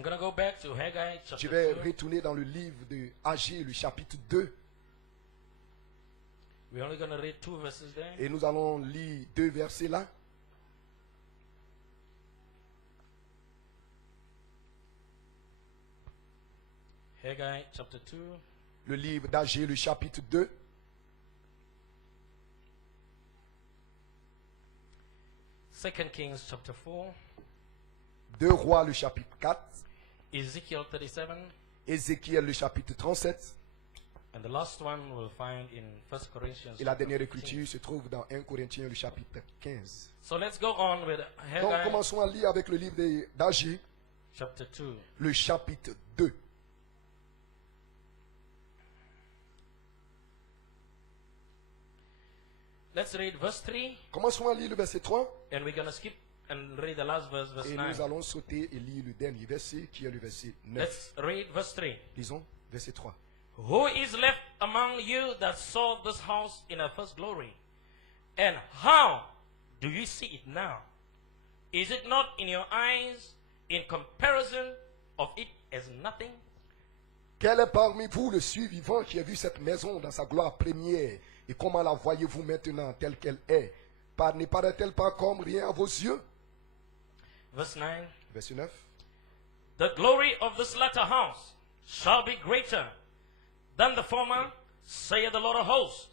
I'm going to go back to Haggai Je chapter vais 2. retourner dans le livre de Agé, le chapitre 2. We're only going to read 2 verses there. Et nous allons lire 2 versets là. Haggai chapter 2. Le livre d'Agé, le chapitre 2. Second Kings chapter 4. 2 Rois, le chapitre 4. Ezekiel 37. Ézéchiel, le chapitre 37. And the last one we'll find in 1 Corinthians Et la chapter dernière 15. écriture se trouve dans 1 Corinthiens, le chapitre 15. So let's go on with Donc Haggai commençons à lire avec le livre d'Agé, chapter 2. le chapitre 2. Let's read verse 3, Commençons à lire le verset 3. and we're going to skip and read the last verse, verse Et 9. nous allons sauter et lire le dernier verset qui est le verset 9. Let's read verse 3. Lisons verset 3. Who is left among you that saw this house in her first glory? And how do you see it now? Is it not in your eyes in comparison of it as nothing? Quel est parmi vous le survivant qui a vu cette maison dans sa gloire première? Et comment la voyez-vous maintenant telle qu'elle est? Ne paraît-elle pas comme rien à vos yeux? Verse 9. Verset 9. The glory of this latter house shall be greater than the former, saith the Lord of hosts.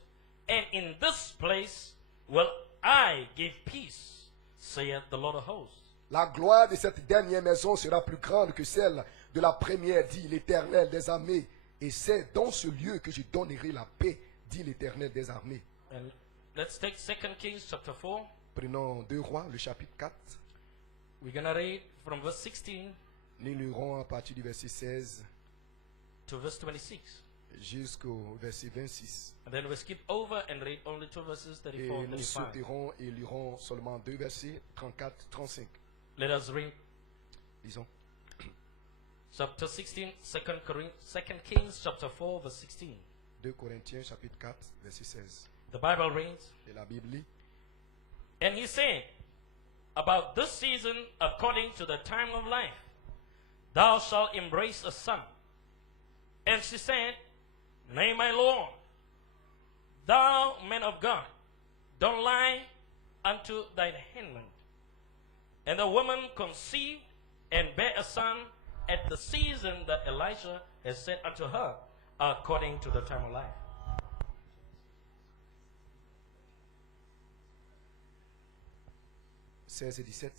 And in this place will I give peace, saith the Lord of hosts. La gloire de cette dernière maison sera plus grande que celle de la première, dit l'Éternel des armées. Et c'est dans ce lieu que je donnerai la paix, dit l'Éternel des armées. And let's take 2 Kings chapter 4. Prenons 2 Rois, le chapitre 4. We're going to read from verse 16 Nous lirons à partir du verset 16 to verse 26. jusqu'au verset 26. And then we'll skip over and read only 2 verses, Et 34 and nous 35. sauterons et lirons seulement 2 versets, 34, 35. Let us read Lisons. chapter 16, 2 Kings chapter 4, verse 16. 2 Corinthiens chapitre 4, verset 16. The Bible reads, Et la Bible lit. And he said, About this season, according to the time of life, thou shalt embrace a son. And she said, Nay, my Lord, thou man of God, don't lie unto thine handmaid. And the woman conceived and bare a son at the season that Elisha has said unto her, according to the time of life. « 16 et 17.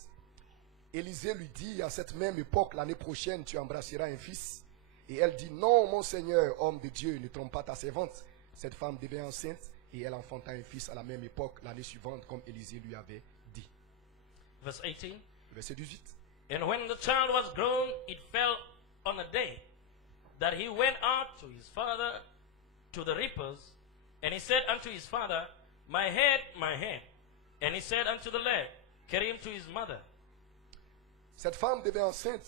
Élisée lui dit, à cette même époque, l'année prochaine, tu embrasseras un fils. Et elle dit, non, mon Seigneur, homme de Dieu, ne trompe pas ta servante. Cette femme devint enceinte et elle enfanta un fils à la même époque, l'année suivante, comme Élisée lui avait dit. Verse 18. Verset 18. And when the child was grown, it fell on a day that he went out to his father to the reapers. And he said unto his father, My head, my head. And he said unto the lad, Carry him to his mother. Cette femme devint enceinte.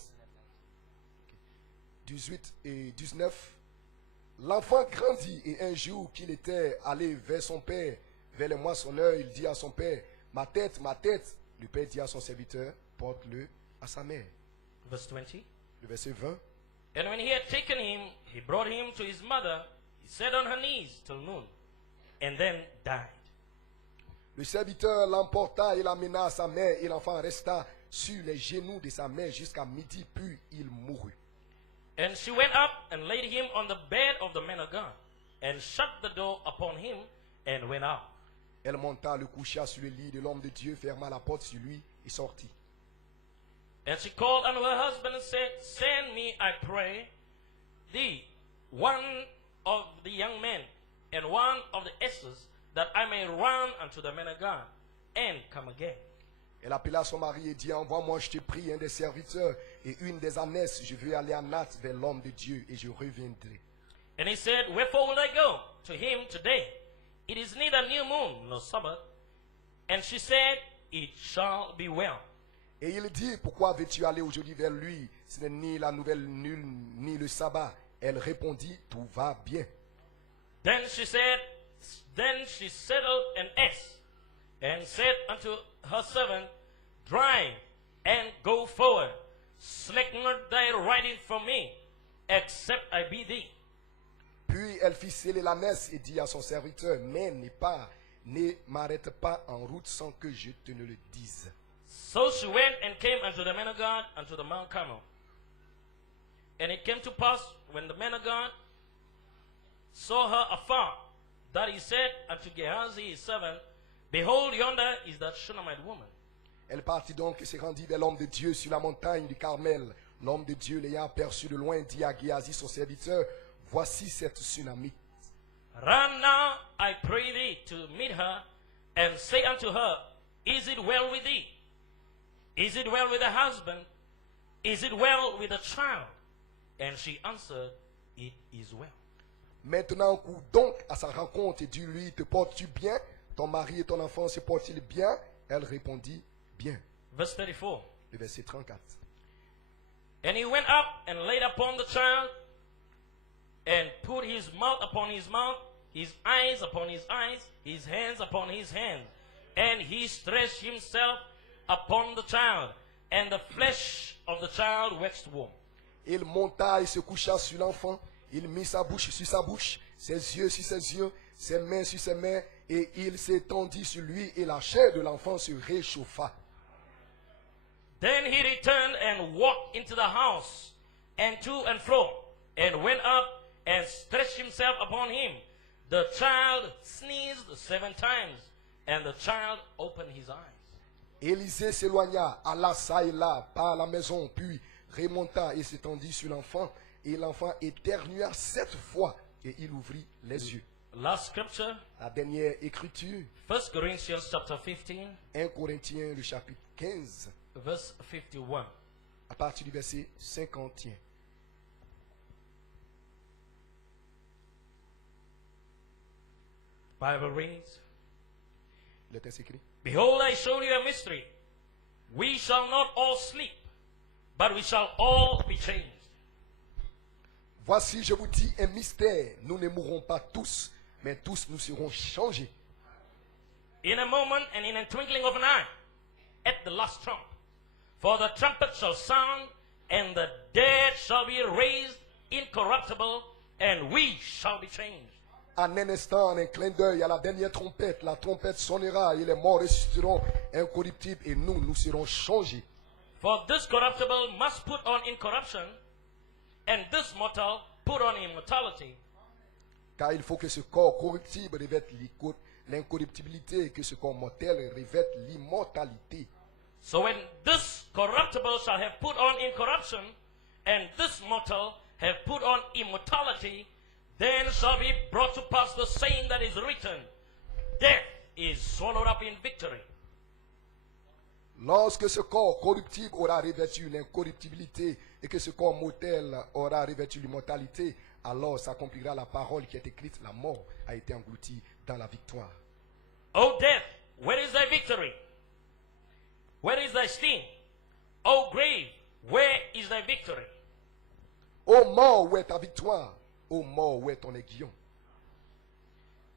18 et 19. L'enfant grandit et un jour qu'il était allé vers son père, vers les moissonneurs, il dit à son père, ma tête, ma tête. Le père dit à son serviteur, porte-le à sa mère. Verse 20. Le verset 20. And when he had taken him, he brought him to his mother. He sat on her knees till noon, and then died. Le serviteur l'emporta et l'amena à sa mère, et l'enfant resta sur les genoux de sa mère jusqu'à midi, puis il mourut. And she went up and laid him on the bed of the man of God, and shut the door upon him, and went out. Elle monta, le coucha sur le lit de l'homme de Dieu, ferma la porte sur lui et sortit. And she called unto her husband and said, Send me, I pray thee, one of the young men, and one of the asses, that I may run unto the man of God, and come again. Elle appela son mari et dit, envoie-moi, je te prie, un des serviteurs et une des ânesses. Je veux aller à Nath vers l'homme de Dieu et je reviendrai. And he said, Wherefore will I go to him today? It is neither new moon nor Sabbath. And she said, It shall be well. Et il dit, pourquoi veux-tu aller aujourd'hui vers lui? Ce n'est ni la nouvelle nulle, ni le sabbat. Elle répondit, tout va bien. Then she saddled an ass, and said unto her servant, Drive and go forward. slacken not thy writing from me, except I be thee. Puis elle fit sceller la messe et dit à son serviteur, mais ne m'arrête pas en route sans que je te ne le dise. So she went and came unto the man of God unto the Mount Carmel. And it came to pass, when the man of God saw her afar, that he said unto Gehazi his servant, Behold, yonder is that Shunammite woman. Elle partit donc et se rendit vers l'homme de Dieu sur la montagne du Carmel. L'homme de Dieu, l'ayant aperçu de loin, dit à Géasi son serviteur, voici cette Sunamite. Run now, I pray thee, to meet her, and say unto her, Is it well with thee? Is it well with the husband? Is it well with the child? And she answered, It is well. Maintenant, cours donc à sa rencontre et dis-lui, te portes-tu bien? Ton mari et ton enfant se portent-ils bien? Elle répondit, bien. Verse 34. Le verset 34. And he went up and laid upon the child, and put his mouth upon his mouth, his eyes upon his eyes, his hands upon his hands. And he stretched himself upon the child, and the flesh of the child waxed warm. Il monta et se coucha sur l'enfant. Il mit sa bouche sur sa bouche, ses yeux sur ses yeux, ses mains sur ses mains, et il s'étendit sur lui, et la chair de l'enfant se réchauffa. Then he returned and walked into the house, and to and fro, and went up and stretched himself upon him. The child sneezed 7 times, and the child opened his eyes. Élisée s'éloigna, alla çà et là par la maison, puis remonta et s'étendit sur l'enfant, et l'enfant éternua 7 fois, et il ouvrit les yeux. Last scripture, La dernière écriture, 1 Corinthians chapter 15, 1 Corinthiens, le chapitre 15, verse 51. à partir du verset 51. Bible reads, Le texte écrit. Behold, I show you a mystery. We shall not all sleep, but we shall all be changed. Voici, je vous dis un mystère. Nous ne mourrons pas tous, mais tous nous serons changés. In a moment and in a twinkling of an eye, at the last trump. For the trumpet shall sound, and the dead shall be raised incorruptible, and we shall be changed. En un instant, en un clin d'œil, à la dernière trompette, la trompette sonnera et les morts ressusciteront incorruptibles et nous serons changés. For this corruptible must put on incorruption, and this mortal put on immortality. Car il faut que ce corps corruptible revête l'incorruptibilité et que ce corps mortel revête l'immortalité. So when this corruptible shall have put on incorruption, and this mortal have put on immortality, then shall be brought to pass the saying that is written, Death is swallowed up in victory. Lorsque ce corps corruptible aura revêtu l'incorruptibilité et que ce corps mortel aura revêtu l'immortalité, alors s'accomplira la parole qui est écrite, la mort a été engloutie dans la victoire. O death, where is thy victory? Where is thy sting? O grave, where is thy victory? Ô mort, où est ta victoire? Ô mort, où est ton aiguillon?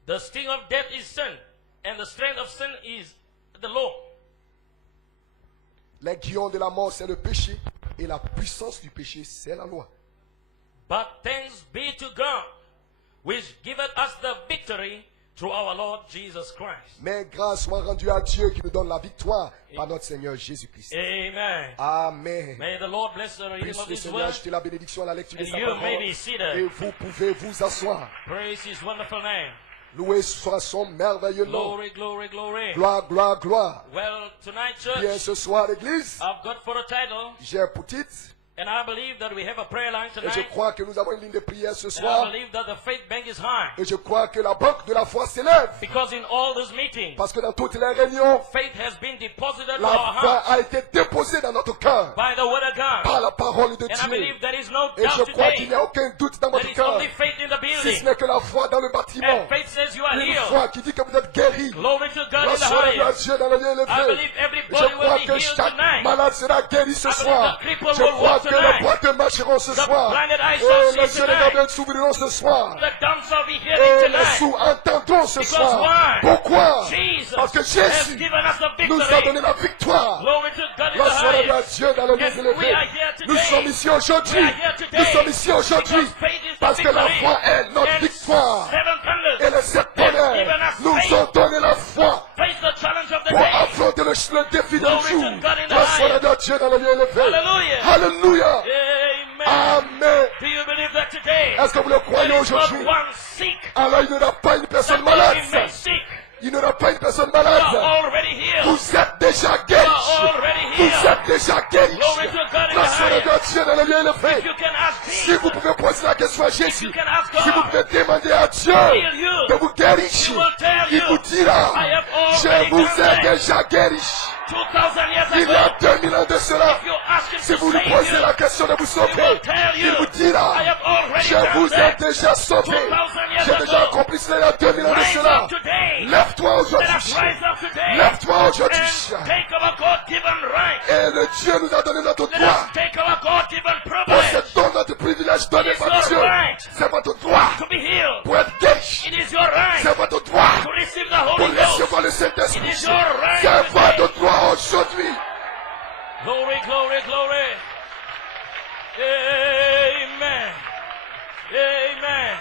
The sting of death is sin, and the strength of sin is the law. L'aiguillon de la mort, c'est le péché, et la puissance du péché, c'est la loi. But thanks be to God, which giveth us the victory through our Lord Jesus Christ. Mais grâce soit rendue à Dieu qui nous donne la victoire par notre Seigneur Jésus-Christ. Amen. Amen. May the Lord bless the reading Puisse of le His Seigneur word, ajouter la bénédiction à la lecture de and sa you may parole. be Et seated. vous pouvez vous asseoir. Praise His wonderful name. Loué soit son merveilleux nom. Glory, glory, glory. Gloire, gloire, gloire. Well, tonight, Bien church, ce soir, l'église, I've got for a title, j'ai pour titre, and I believe that we have a prayer line et je tonight. crois que nous avons une ligne de prière ce And I soir, believe that the faith bank is high. et je crois que la banque de la foi s'élève, Because in all these meetings, parce que dans toutes les réunions, faith has been deposited in la our foi hearts a été déposée dans notre cœur by the word of par God. la parole de And I Dieu. believe there is no Et je doubt crois qu'il today n'y a aucun doute dans that votre it's cœur, only faith in the si ce building. n'est que la foi dans le bâtiment. And faith says you are Une healed. foi qui dit que vous êtes guéri. Glory to God in the Gloire à highest. Dieu dans le lieu I élevé. believe Je everybody crois will be que healed chaque tonight. malade sera guéri ce I believe soir. the cripple Je will crois walk que les tonight. boîtes marcheront ce The soir. blinded eyes Et shall les see yeux des tonight. aveugles s'ouvriront ce soir. The dumb shall be Et hearing les tonight. sourds entendront ce Because soir. why? Pourquoi? Jesus Parce que has Jésus given us the nous a victory. donné la victoire. Glory to God in La the soirée de highest. Dieu dans le lieu And we élevé. are here today. Nous sommes ici We aujourd'hui. are here today. Nous sommes ici aujourd'hui Because faith is the parce que la victory. foi est notre And victoire. seven thunders Et les sept has given tonnerres us nous faith. ont donné la foi Face the challenge of the pour day. affronter le défi d'un Glory to jour. God in the La soirée highest. de Dieu dans le lieu élevé. Hallelujah. Alléluia. Amen. Amen. Do you believe that today? Est-ce que vous le There croyez is not aujourd'hui? one sick Alors il n'y aura pas une personne that malade. he may sick. Il n'y aura pas une personne You are malade. already healed. Vous êtes déjà You guéri. are already Vous healed. êtes déjà guéri. Glory to God in La the soirée highest. de Dieu dans le lieu élevé. You can ask Si vous Jesus. pouvez poser la question à Jésus, You can ask si vous God. pouvez demander à Dieu Heal you. de vous guérir, He will tell il you. vous dira, I have je already vous done ai that. déjà guéri. 2,000 years Il y a ago, 2000 ans de cela, if you ask him si to vous lui save posez you, la question de vous he sauver, will tell il you. vous dira, I have already je done vous ai that. déjà sauvé. 2,000 years J'ai déjà ago. accompli cela il y a 2000 ans de Rise cela. up today. Lève-toi Let aujourd'hui. us rise up today Lève-toi and aujourd'hui. take our God-given right. Et le Dieu nous a donné notre Let droit. us take our God-given privilege Possédons notre privilège donné It is par your Dieu. right. C'est votre droit to be healed. pour être guéri. It is your right C'est votre droit to receive the pour Holy Ghost. recevoir le It Saint-Esprit. is your right C'est today. votre droit aujourd'hui. Glory, glory, glory. Amen. Amen.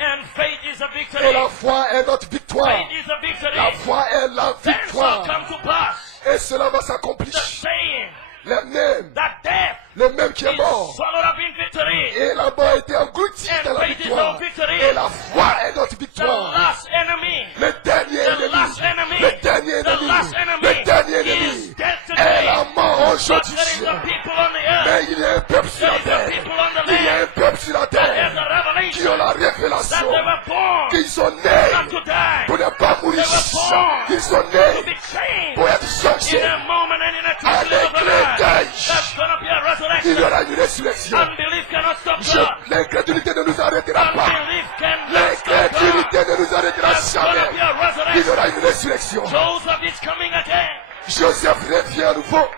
And faith is a victory. Et la foi est notre victoire. Faith is a victory. La foi est la Then shall victoire. come to pass Et cela va s'accomplir. the saying Le même, that death le même qui est is mort. swallowed up in victory. Et la mort a été engloutie And dans la faith is victoire. our victory. Et la foi est notre The victoire. last enemy. Le dernier The last ennemi. enemy. Le dernier The ennemi. last enemy Le dernier is ennemi. death Et today. la mort But aujourd'hui. there is a people on the earth. Mais il y a un peuple sur There la is a terre. people on the Il y a un land peuple sur la that have terre the qui ont revelation la that révélation they were born qu'ils sont not nés to die, pour ne pas mourir. They were born Ils sont to nés be changed pour être in changés. a moment and in a À twinkling of an eye. l'éclatage, There's gonna be a il y resurrection. aura une résurrection. Unbelief cannot stop God. L'incrédulité ne nous arrêtera pas. Unbelief cannot stop God. L'incrédulité ne nous arrêtera There's gonna be jamais. a Il y resurrection. aura une résurrection. Joseph is coming again. Joseph revient à nouveau.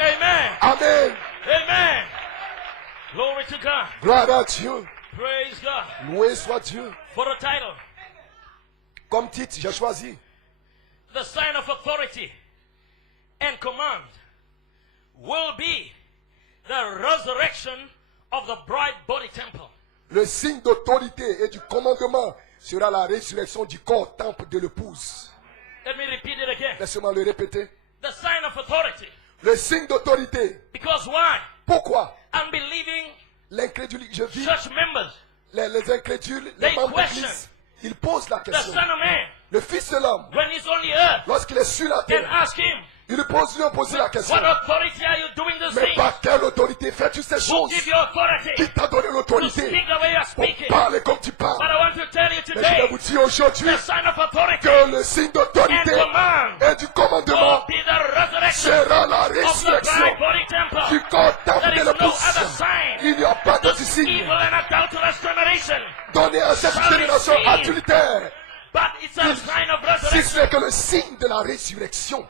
Amen. Amen. Amen. Glory to God. Gloire à Dieu. Praise God. Loué soit Dieu. For the title, Comme titre, j'ai choisi the sign of authority and command will be the resurrection of the bride body temple. le signe d'autorité et du commandement sera la résurrection du corps temple de l'épouse. Let me repeat it again. Laissez-moi le répéter. The sign of authority. Le signe d'autorité. Because why? Pourquoi? Unbelieving L'incrédulité, je vis church members, les incrédules, They les membres question. d'église, ils posent la the question. Son of Man, Le Fils de l'homme, when he's on the earth, lorsqu'il est sur la can terre, ask him, il lui a posé la question. what authority are you doing this Mais thing? par quelle autorité fais-tu ces Who choses? give you authority Qui t'a donné to l'autorité speak the way you're pour speaking? parler comme tu But parles? I want to tell you Mais je vais today, vous dire aujourd'hui the sign of authority que le signe and d'autorité command et du will commandement be the resurrection sera la of the résurrection bride body du temple. corps temple There de is no l'épouse. other sign. Il n'y a pas d'autre This signe evil and adulterous generation, donné à cette génération adultère, but it's a sign of si resurrection. ce n'est que le signe de la résurrection.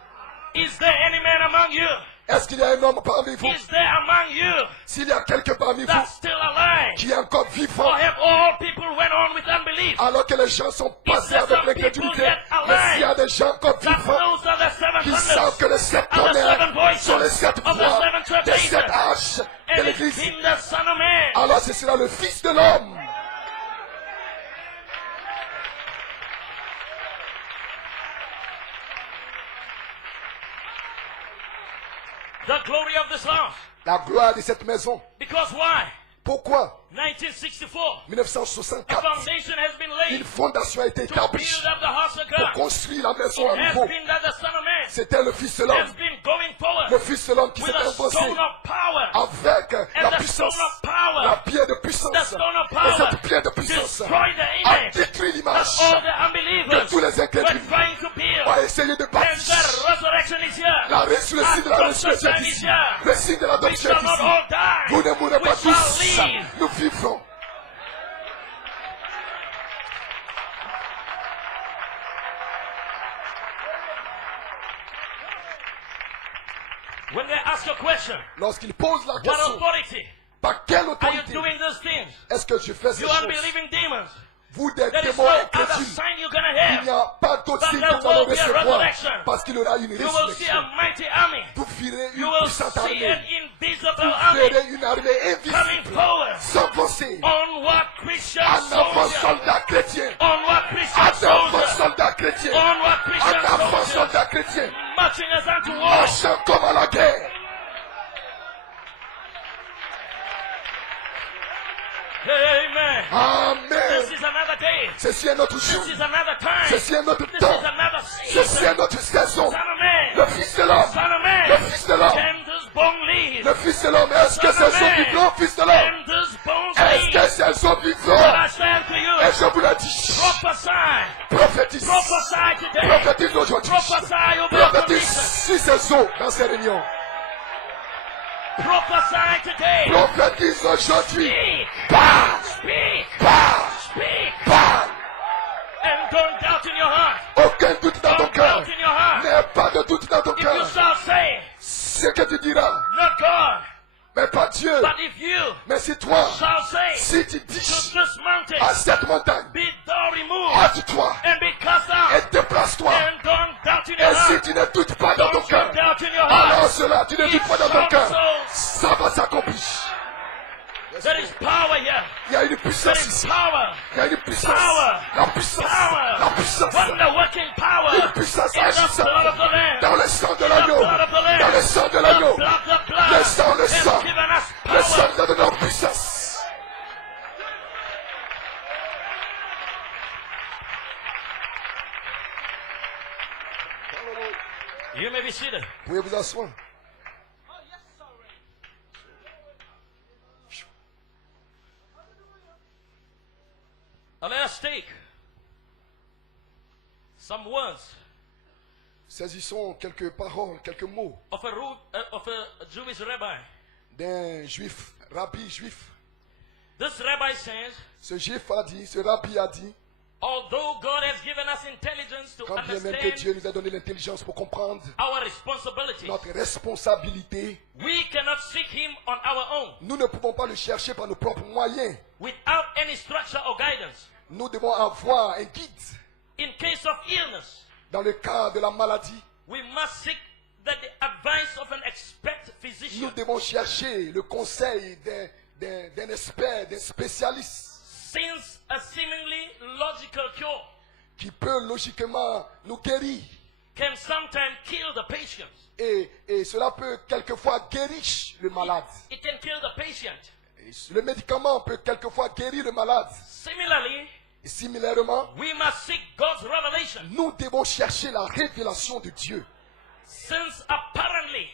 Is there any man among you? Est-ce qu'il y a un homme parmi vous? Is there among you S'il y a quelqu'un parmi vous that's still alive? qui est encore vivant, Or have all people went on with unbelief? alors que les gens sont passés there avec some l'incrédulité, people that are mais alive s'il y a des gens encore That vivants those are the seven qui savent que thunders les sept and the tonnerres seven voices sont les sept of the voix seven des sept churches. haches de And it's l'église, been the Son of Man. alors ce sera le Fils de l'homme. The glory of this house. La gloire de cette maison. Because why? Pourquoi? 1964, a 1964, foundation has been laid une fondation a été to établie build up the house of pour God. construire la maison à It has nouveau. been that the Son of Man C'était le Fils de has l'homme, been going forward le Fils de l'homme qui with s'est a avancé stone of power. avec And la the puissance, stone of power, la pierre de the puissance. stone of Et power, cette pierre de puissance destroy the a image détruit l'image that all the que unbelievers tous les were incrédules trying to build. ont essayé de And bâtir. the resurrection is here. La résurrection de la résurrection est ici. Le signe de We l'adoption shall est not ici. all die. Vous ne mourrez We pas shall tous. live. Nous vivrons. When they ask a question, lorsqu'il pose la what question, authority par quelle are you autorité doing these things? est-ce que je fais ces You choses? unbelieving demons. Vous des There is démons no other incrédules, sign you're going to il n'y have. a pas d'autre But signe there que vous allez will be a recevoir, resurrection. parce qu'il y aura une You will see a résurrection. mighty army. Vous verrez You une will puissante see an armée. invisible Vous army verrez une armée coming invisible forward. s'avancer. Onward Christian En avant, soldier. soldat chrétien. Onward Christian En avant, soldier. soldat chrétien. Onward En Christian avant, soldier. soldat chrétien. Marching us unto war. Marchant comme à la guerre. Amen. Amen. This is another day. Ceci est notre jour. This is another time. Ceci est notre This temps. is another Ceci season. est notre saison. Son of man. Le Fils de l'homme. Son of man. Le Fils de l'homme. Can this bone live? Le Fils de l'homme. Est-ce que Son of ces os man. vivants, Fils de l'homme? Can this bones Est-ce live? que ces os But vivants? I say unto you, Et je vous le dis. prophesy. Prophétise. Prophesy today. Prophétise aujourd'hui. Prophesy over your Prophétise condition. sur ces os dans ces réunions. Prophesy today. Prophétise aujourd'hui. Speak. Parle. Speak. Parle. Speak. Parle. And don't doubt in your heart. Aucun doute dans ton Don't cœur. doubt in your heart. N'aie pas de doute dans ton If you cœur. shall say, Ce que tu diras, not God, mais pas Dieu. but if you Mais si toi, shall say si tu to dis this à mountain, cette montagne, be thou removed hâte-toi and be cast et out, déplace-toi. and don't doubt in your Et si heart. tu ne doutes pas dans ton Don't you cœur, doubt in your alors heart. cela, tu ne doutes pas dans ton cœur, ça va s'accomplir. There is power here. Il y a une There puissance is ici. power. Il y a une puissance. Power. La puissance. Power. La puissance. Wonder working power. Une puissance In the agissante. blood of the Lamb. Dans le sang de The l'agneau. blood of the Lamb. Dans le sang de The l'agneau. blood Le sang, le has sang. given us Le sang power. nous a donné la puissance. You may be seated. Pouvez vous asseoir. Now let us take some words Saisissons quelques paroles, quelques mots of a Jewish rabbi. d'un juif, rabbi juif. This rabbi says, Ce juif a dit, ce rabbi a dit, although God has given us intelligence to quand bien même que understand Dieu nous a donné l'intelligence pour comprendre our responsibilities, notre responsabilité, we cannot seek Him on our own nous ne pouvons pas le chercher par nos propres moyens. without any structure or guidance. Nous devons avoir un guide. In case of illness, Dans le cas de la maladie, we must seek the advice of an expert nous physician. devons chercher le conseil d'un expert, d'un spécialiste Since a seemingly logical cure qui peut logiquement nous guérir. can sometimes kill the patient, Et cela peut quelquefois guérir le malade. it can kill the patient. Et le médicament peut quelquefois guérir le malade. Similarly, Et similairement, we must seek God's revelation, nous devons chercher la révélation de Dieu. since apparently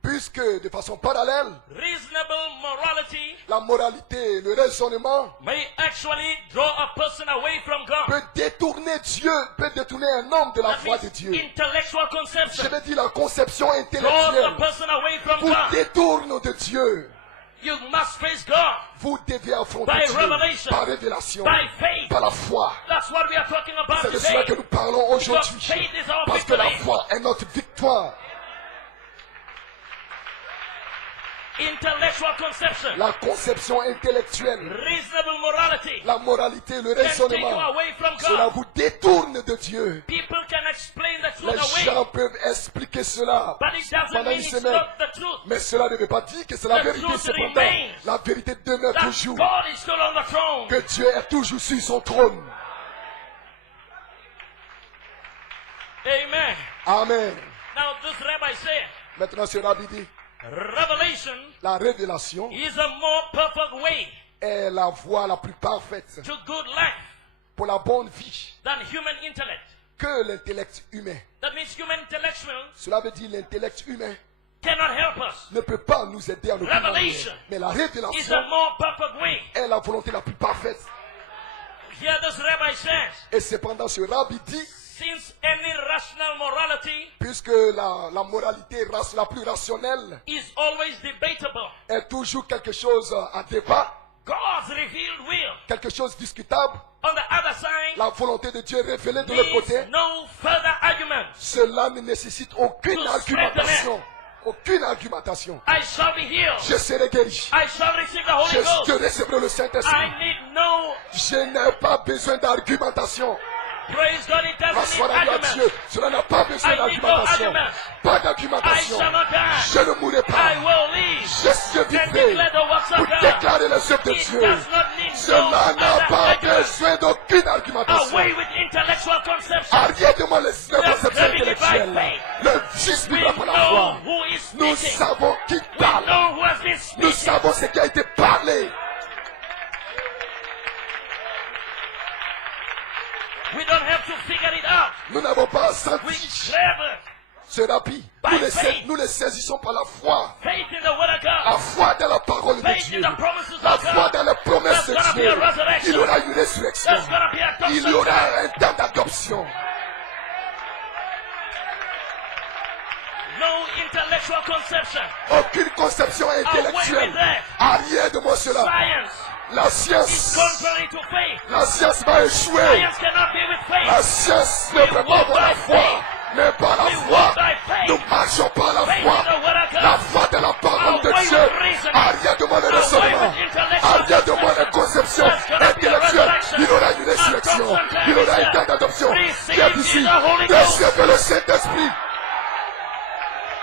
Puisque de façon parallèle, reasonable morality la moralité, le raisonnement may actually draw a person away from God. peut détourner Dieu, peut détourner un homme de la That foi de means Dieu. intellectual Je conception veux dire la conception draws the intellectuelle person away from vous God. détourne de Dieu. You must face God Vous devez affronter by Dieu revelation, par révélation, by faith. par la foi. That's what we are talking about C'est de cela que today. nous parlons aujourd'hui. Because faith is our Parce que la victory. foi est notre victoire. Intellectual conception, La conception intellectuelle, reasonable morality la moralité, le can take you raisonnement, away from cela God. vous détourne de Dieu. People can explain the Les truth away, gens peuvent expliquer cela but it doesn't pendant mean une it's semaine. not the truth. Mais cela ne veut pas dire que c'est la The vérité. truth Cependant, remains. la vérité demeure That toujours. God is still on the throne. Que Dieu est toujours sur son trône. Amen. Amen. Now this rabbi said, Maintenant, ce rabbi dit, revelation la révélation is a more perfect way est la voie la plus parfaite to good life pour la bonne vie than human intellect. que l'intellect humain. That means human intellectual Cela veut dire l'intellect humain cannot help us. ne peut pas nous aider à nous Revelation Mais la Is révélation a more perfect way. est la volonté la plus parfaite. Here this rabbi says, Et cependant, ce rabbi dit, since any rational morality puisque la moralité la plus rationnelle is always debatable, est toujours quelque chose à débat, God's revealed will quelque chose discutable, on the other side la volonté de Dieu révélée de l'autre côté, needs no further argument cela ne nécessite aucune to argumentation Aucune argumentation. I shall be healed. Je serai guéri. I shall receive the Holy Je Ghost. recevrai le Saint-Esprit. I need no, Je n'ai pas besoin d'argumentation. praise God, it doesn't Grâce need à la argument. Dieu, cela n'a pas besoin I need no d'argumentation. argument. Pas I d'argumentation. shall not die. Je ne mourrai pas. I will live Je and vivrai declare the works pour of God. déclarer les œuvres de It Dieu. does not need no Cela n'a other pas argument. besoin d'aucune argumentation. Away with intellectual conception. Arrêtez-moi les conceptions living by intellectuelles. faith. Le juste We vivra par la know foi. who is Nous speaking. savons qui We parle. know who has been Nous speaking. savons ce qui a été parlé. We don't have to figure it out. Nous n'avons pas We senti clever. ce rapide. By faith. Nous les saisissons par la foi. Faith in the word of La God. foi dans la parole de Faith Dieu. in the promises La of foi God. dans les promesses There's gonna de be Dieu. a resurrection. Il y aura une résurrection. There's going to be a Il y adoption. aura un temps d'adoption. No intellectual conception. Aucune conception intellectuelle. Arrière de moi cela. Science La is science. contrary to faith. La science va échouer. Science cannot be with La faith. science ne peut pas avoir la foi. Mais par la We foi, walk by faith. nous marchons par la Faith foi. in the word of La God. foi de la parole de Away Dieu. with reasoning. Arrière de moi le Away raisonnement. with intellectual Arrière de moi la conception. conception There's gonna be a intellectuelle. resurrection. Il y aura une résurrection. Adoption time Il y aura is un temps d'adoption. Receive Qui est ici? the Holy Ghost. Recevez le Saint-Esprit.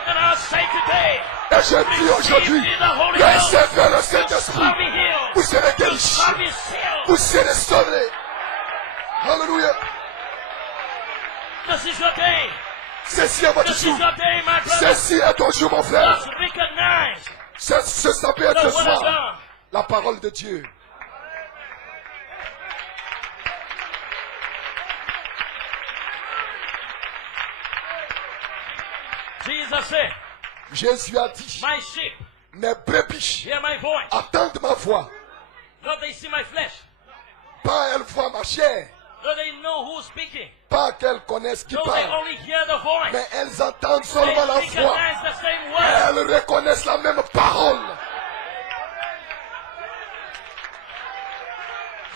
And I'll say today, Et je dis aujourd'hui, receive the Holy Ghost. recevez le You Saint-Esprit. shall be healed. Vous serez You guéris. shall be sealed. Vous serez sauvés. Alléluia. This is your day. Ceci est votre This jour. is your day, my brother. Ceci est ton jour, mon frère. Just recognize Ça peut être the ce word of soir. God. La parole de Dieu. Jesus said, Jésus a dit, my sheep mes brebis hear my voice. attendent ma voix. Not they see my flesh. Pas elles voient ma chair. Not they know who's speaking. Pas qu'elles connaissent qui No, they parle. only hear the voice. Mais elles entendent They seulement la voix. recognize the same word. Elles reconnaissent la même parole.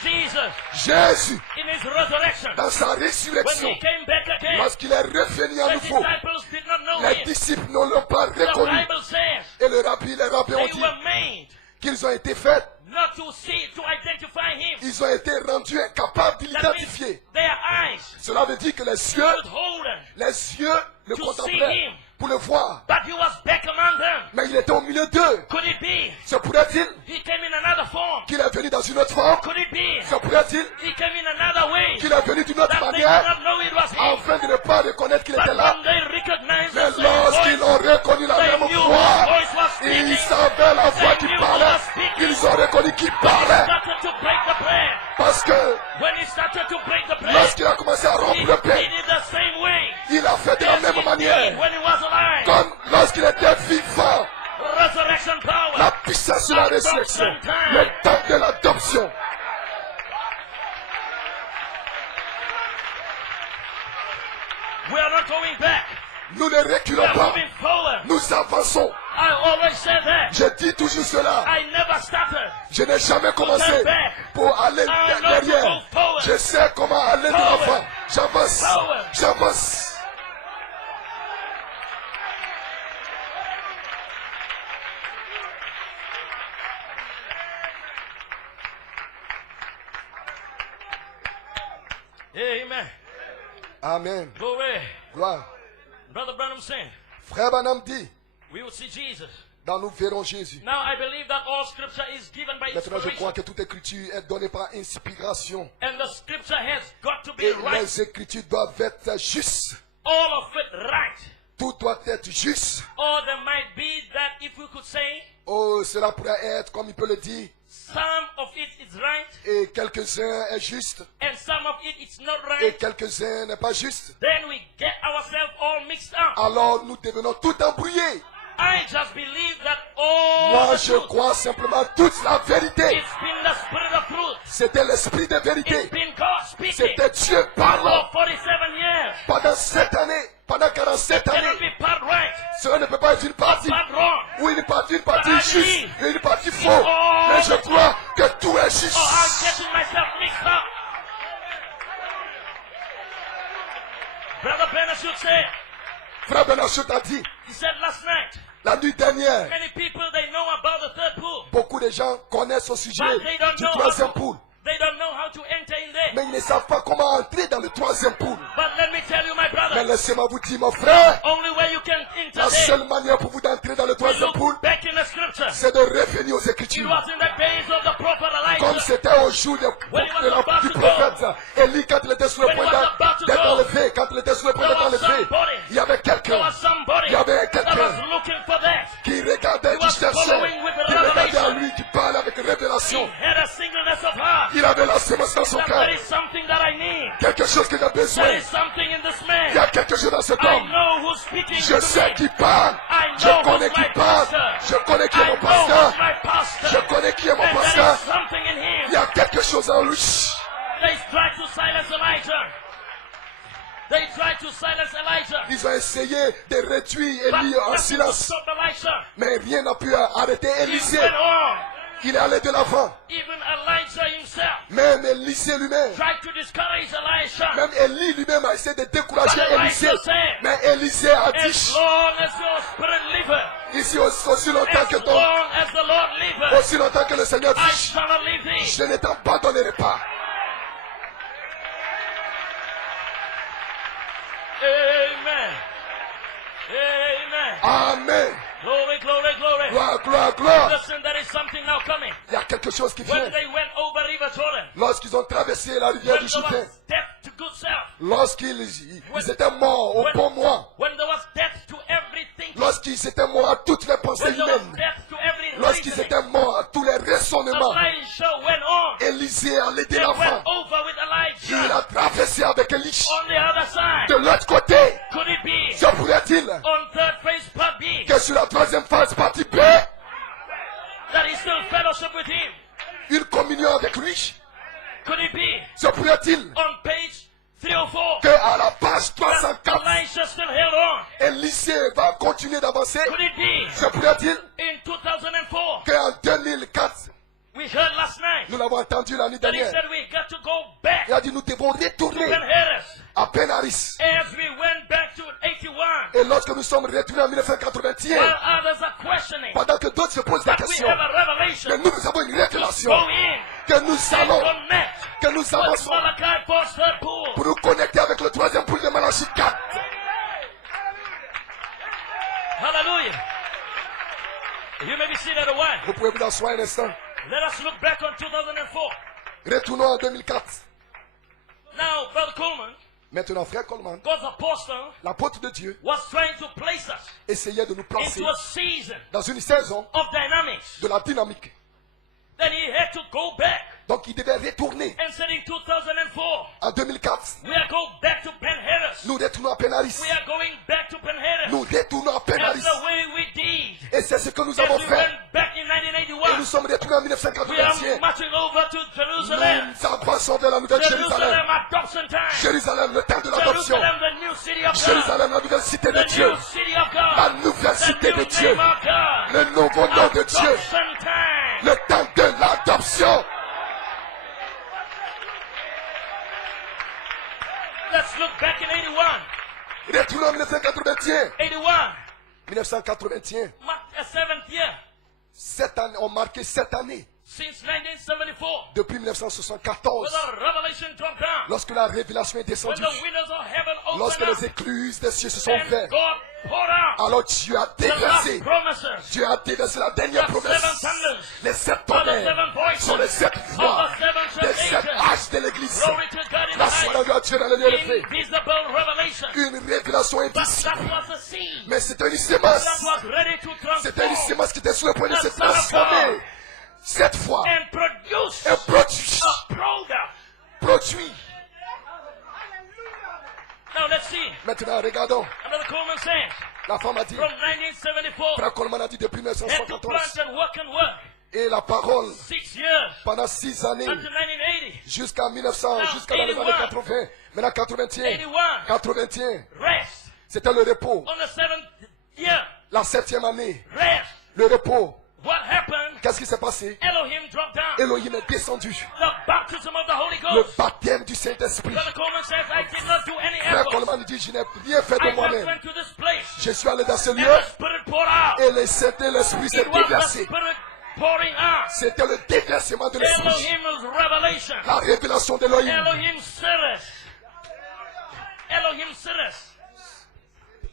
Jesus, Jésus, in his resurrection, dans sa when résurrection, he came back again, lorsqu'il est revenu à the nouveau, disciples did not know les him. disciples ne l'ont pas The reconnu. Bible says Et les rabbins ont they dit were made qu'ils ont été faits, not to see, to identify him. ils ont été rendus incapables de That means l'identifier. their eyes Cela veut dire que les yeux could hold him, le To see contemplaient him. pour le voir. but he was back among them. Mais il était au milieu d'eux. Could it be Se pourrait-il he came in another form? qu'il est venu dans une autre forme? Could it be Se pourrait-il he came in another way qu'il est venu d'une autre that they did manière not know it was him? afin de ne pas reconnaître qu'il But était là? when they recognized Mais the same lorsqu'ils voice, ont reconnu la they même knew voix, whose voice was ils speaking. savaient la voix qui They knew parlait. who was speaking. Ils ont reconnu qui He parlait. started to break the bread. Parce que When he started to break the bread, lorsqu'il a commencé à he rompre le pain, did it the same way il a fait de la as he même did manière. when he was alive. Comme lorsqu'il était vivant, Resurrection la power. puissance de la résurrection, le temps de l'adoption. We are not going back. Nous ne We reculons are pas. moving forward. Nous avançons. I always say that. Je dis toujours cela. I never started. Je n'ai jamais commencé pour aller I know derrière. to go forward. Je sais comment aller de l'avant. Forward. J'avance. Forward. J'avance. Amen. Amen. Glory. Gloire. Brother Branham saying, Frère Branham dit, we will see Jesus. dans nous verrons Jésus. Now I believe that all scripture is given by Maintenant, je crois inspiration. que toute écriture est donnée par inspiration. And the scripture has got to be Et right. les écritures doivent être justes. All of it right. Tout doit être juste. Or there might be that if we could say, Oh, cela pourrait être, comme il peut le dire, some of it is right et quelques-uns est juste, and some of it is not et right, quelques-uns n'est pas juste. then we get ourselves all mixed up. Alors nous devenons tout embrouillés. I just believe that all Moi, the je truth, crois simplement toute la vérité. it's been the spirit of truth. C'était l'esprit de It's vérité. been God speaking C'était Dieu parlant. for 47 years. Pendant 7 années, pendant 47 Cannot années, be part right, cela ne peut pas être une partie. part wrong. Ou une partie juste, et une partie faux. all Mais je crois que tout est juste. Oh, I'm getting myself mixed up. Brother Bennett should say, Frère Benachot a dit, He said last night, la nuit dernière, many people, they know about the third pool. beaucoup de gens connaissent au sujet But they don't du know troisième pool. They don't know how to enter in there. Mais ils ne savent pas comment entrer dans le troisième pool. But let me tell you, my Mais brother, laissez-moi vous dire, mon frère, only way you can enter la there, seule manière pour vous d'entrer dans le troisième pool, look back in the scripture. c'est de revenir aux It Écritures. was in the days of the prophet Comme Elijah. c'était au jour du prophète Élie, quand il était sur le point d'être enlevé, quand il était sur le point d'être enlevé, il y avait There quelqu'un was somebody Il y avait that quelqu'un was looking for that. qui regardait, qui cherchait, qui regardait à lui, qui parlait avec He révélation. had a singleness of heart. Il avait la semence dans son That cœur. there is something that I need. Quelque chose que j'ai besoin. There is something in this man. Il y a quelque chose dans cet I homme. know who's speaking Je to sais me. qui parle. I Je know connais who's qui my parle. pastor. Je connais qui est I mon know pasteur. who's my pastor. Je connais qui est mon And there pasteur. is something in Il him. y a quelque chose en lui. They tried to silence Elijah. They tried to silence Elijah. Ils ont essayé de réduire But Élie en nothing silence. stopped Elijah. Mais rien n'a pu arrêter He Élisée. went on. Il est allé de l'avant. Even Elijah himself Même Élisée lui-même. tried to discourage Elisha. Même Élie lui-même a essayé de décourager But Élisée. Elijah said, Mais Élisée a as dit, long as your spirit liveth, ici aussi longtemps que as ton, long as the Lord liveth, aussi longtemps que le Seigneur I dit, shall not leave thee. je ne t'abandonnerai pas. Amen. Amen. Amen. Glory, glory, glory. Gloire, gloire, gloire. Listen, there is something now coming. Il y a quelque chose qui When vient. they went over River Jordan, Lorsqu'ils ont traversé la rivière when du there Jourdain, was death to good self, lorsqu'ils étaient morts au bon moi, when there was death to everything, lorsqu'ils étaient morts à toutes les pensées when there was humaines, death to every lorsqu'ils reasoning, étaient morts à tous les raisonnements, Elisha went on. Élisée allait de They went l'avant. over with Il Elijah. a traversé avec Élie. On the other De side, l'autre côté, could it be se pourrait-il on third phase part B que sur la troisième phase, partie B, that he still fellowship with him? une communion avec lui? Could it be Se pourrait-il on page 304 qu'à la page that 304, Elisha still held on? Élisée va continuer d'avancer? Could it be Se pourrait-il in 2004? qu'en 2004, We heard last night nous l'avons entendu la nuit that he dernière, said we got to go back il a dit nous devons to retourner Penheres. à Penaris. As we went back to 81, Et lorsque nous sommes retournés en while 1981, others are questioning, pendant que d'autres se posent la but we question, have a revelation mais nous avons une révélation go in que nous and allons, connect que nous with avançons Malachi 4's third pool. pour nous connecter avec le troisième pool de Malachie 4. Hallelujah. You may be seated a while. Vous pouvez vous asseoir un instant. Let us look back on 2004. Retournons en 2004. Now, Brother Coleman, Maintenant, frère Coleman, God's apostle, l'apôtre de Dieu, was trying to place us essayait de nous placer into a season dans une saison of dynamics. de la dynamique. Then he had to go back Donc, il devait retourner and said in 2004, en 2004. we are going back to Penheres. Nous retournons à Penaris. We are going back to Penheres. Nous retournons à That's Penaris. the way we did. Et c'est ce que nous As avons we fait. went back in Et nous 1981, sommes retournés en we 1981. are marching over to Jerusalem. Nous avançons vers la nouvelle Jérusalem. Jerusalem adoption time. Jérusalem, le temps de l'adoption. Jerusalem, the new city of God. Jérusalem, la nouvelle cité de The Dieu. new city of God. La nouvelle The cité de new Dieu. name of God. Le nouveau nom de Dieu. Adoption time. Le temps de l'adoption. Let's look back in 81. Retournons en 1981. 81 1981. marked a seventh year Cette année, on marquait 7 années. since 1974. Depuis When 1974. the revelation dropped down. Lorsque la révélation est When descendue. the windows of heaven Lorsque opened les up. écluses des cieux se sont And ouvertes. God poured out Alors Dieu a the last déversé. promises. Dieu a déversé la dernière The promesse. seven thunders. Les 7 Of the tonnerres seven voices. sont les 7 voix Of the seven des church 7 ages. âges de l'église. Glory to God in the La soirée highest. de Dieu dans le lieu élevé. Invisible revelation. Une révélation But invisible. that was a seed Mais c'était une that sémence. was ready to C'était une transform sémence qui était sur le point de The se Son of transformer. God. Cette fois, and produce un produit. a product. Produit. Now let's see. Maintenant, regardons. Another Coleman says, La femme a dit, from 1974, Frère Coleman a dit depuis had to 1974. plant and work Et la parole, 6 years pendant 6 années, until 1980. jusqu'à 1900, jusqu'à dans les années 80, maintenant 81, 81, 81, rest c'était le repos. on the 7th year. La 7e année, Rest. le repos. What happened? Qu'est-ce qui s'est passé? Elohim dropped down. Elohim est descendu. The battle baptism of the Holy le Ghost. baptême du Saint-Esprit. Brother Coleman says, I did not do any Frère efforts. Coleman dit, je n'ai rien fait de I just moi-même. went to this place. Je suis allé dans ce And lieu the Spirit poured out. et l'Esprit s'est It was the déversé. Spirit pouring out. C'était le déversement de l'Esprit. Elohim's revelation. La révélation d'Elohim. Elohim Sirius. Elohim Sirius.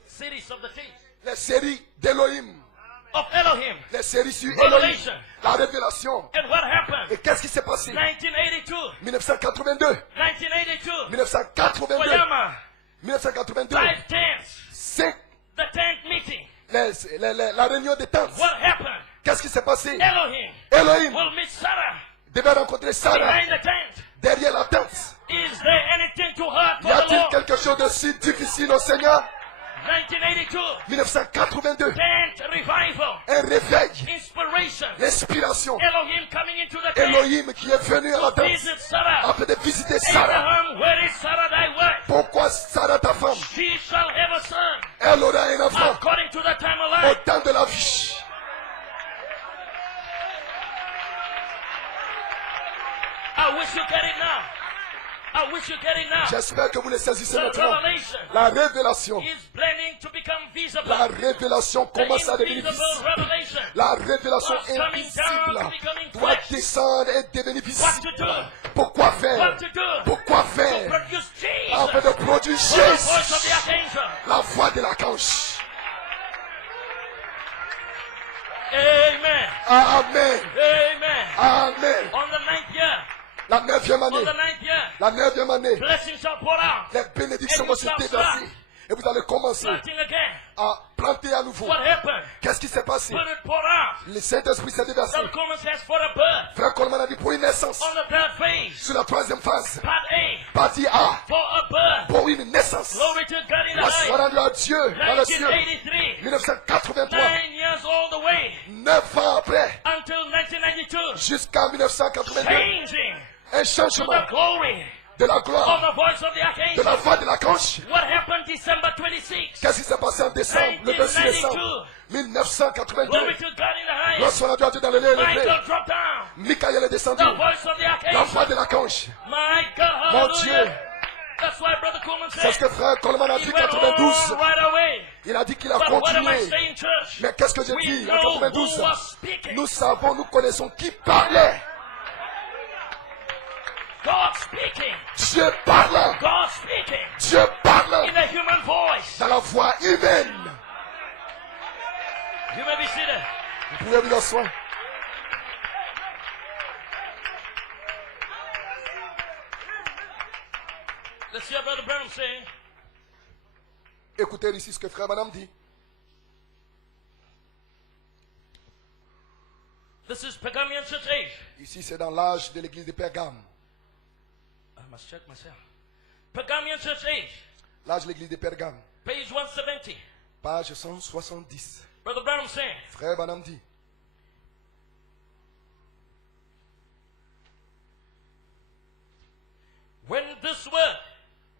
Series of the things. Les séries d'Elohim. Of Elohim. Les séries sur Elohim. Revelation. La révélation. And what happened? Et qu'est-ce qui s'est passé? 1982. 1982. 1982. 1982. Wayama. 1982. 5 tents. 5. The tent meeting. La réunion des tentes. What happened? Qu'est-ce qui s'est passé? Elohim Elohim will meet Sarah devait rencontrer Sarah behind the tent. derrière la tente. Is there anything too hard Y for the a-t-il Lord? quelque chose de si difficile au Seigneur? 1982. 1982. Tent revival. Un réveil. Inspiration. L'inspiration. Elohim coming into the tent. Elohim qui est venu à la tente Visit Sarah. afin de visiter Sarah. Abraham, where is Sarah thy wife? Pourquoi Sarah ta femme? She shall have a son. Elle aura un enfant According to the time of au life. temps de la vie. I wish you get it now. I wish you get it now. J'espère que vous le saisissez The maintenant. revelation La révélation. is blending to become visible. La révélation The commence à devenir invisible visible. revelation. La révélation Was coming down to invisible becoming doit flesh. descendre et devenir What to visible. do? Pourquoi faire? What to do? Pourquoi To faire? produce Afin Jesus. de produire For the voice of the Jésus, archangel. la voix de l'archange. Amen. Amen. Amen. Amen. On the 9th year. La 9e On année. the 9th year. La 9e année. Blessings shall pour out. Les bénédictions vont se déverser. Et vous allez commencer Planting again. à planter à nouveau. What happened? Qu'est-ce qui s'est passé? Spirit pour out. Le Saint-Esprit s'est déversé. The Coleman says for a birth. Frère Coleman a dit pour une naissance. On the third phase. Sur la 3e phase. Part A. Partie A. For a birth. Pour une naissance. Glory to God in the La soit highest. rendue à Dieu dans le ciel. 1983. 1983. 9 years all the way. 9 ans après. Until 1992. Jusqu'à 1982. Changing Un to changement the glory de la of gloire. the voice of the De la archangel. voix de l'archange. What happened December 26? Qu'est-ce qui s'est passé en décembre? Le 26 décembre. 1982. Glory to God in the highest. Lorsqu'on a dû dans le lieu élevé. Michael dropped down. Michael est descendu. The voice of the La archangel. voix de l'archange. My God, Mon Dieu. hallelujah. That's why Brother Coleman C'est ce said, que frère Coleman a he dit went 92. on right away. Il a dit qu'il a But what am I continué. saying, church? Mais qu'est-ce que j'ai We dit en know 92? who was speaking. Nous savons, nous connaissons qui parlait. God speaking. Dieu parle. God speaking. Dieu parle. In a human voice. Dans la voix humaine. You may be seated. Vous pouvez vous asseoir. Let's hear Brother Branham saying. Écoutez ici ce que frère Branham dit. This is Pergamian church age. Ici, c'est dans l'âge de l'église de Pergame. I must check myself. Pergamian church age. L'âge de l'église de Pergame. Page 170. Page 170. Brother Branham saying. Frère Branham dit. When this word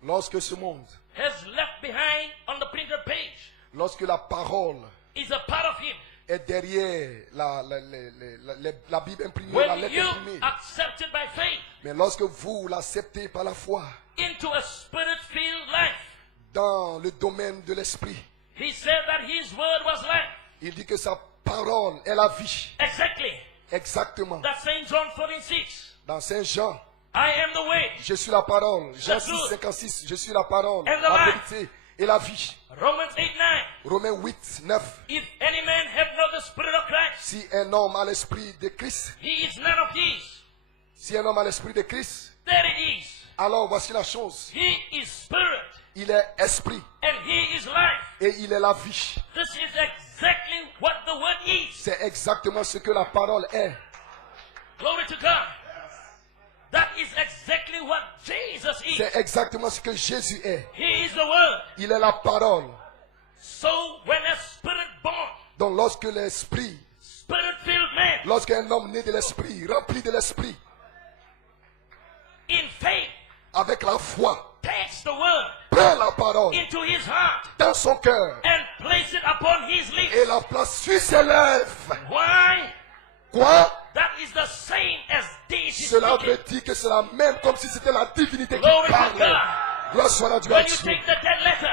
Lorsque ce monde, has left behind on the printed page lorsque la parole is a part of him. est derrière la Bible imprimée, la When lettre you imprimée. accept it by faith Mais lorsque vous l'acceptez par la foi into a spirit-filled life, dans le domaine de l'esprit, he said that his word was life. il dit que sa parole est la vie. Exactly. Exactement. That's St. John 14:6. Dans Saint Jean, I am the way. je suis la parole. Jean The 6, truth. 56, je suis la parole, And the la life. vérité et la vie. Romans 8:9. Romains 8, 9. If any man have not the spirit of Christ, Si un homme a l'esprit de Christ, he is none of his. si un homme a l'esprit de Christ, There it is. alors voici la chose. He is spirit Il est esprit and he is life. et il est la vie. This is exactly what the word is. C'est exactement ce que la parole est. Glory to God. That is exactly what Jesus is. C'est exactement ce que Jésus est. He is the word. Il est la parole. So when a spirit born, Donc lorsque l'esprit, spirit-filled man, lorsqu'un homme né de l'esprit, rempli de l'esprit, in faith, avec la foi, takes the word prend la parole into his heart dans son cœur and place it upon his et lips. la place sur ses lèvres. Why? Quoi? That is the same as deity Cela speaking. veut dire que c'est la même, comme si c'était la divinité qui Glory to parlait. God. Gloire soit à Dieu. When you take the dead letter,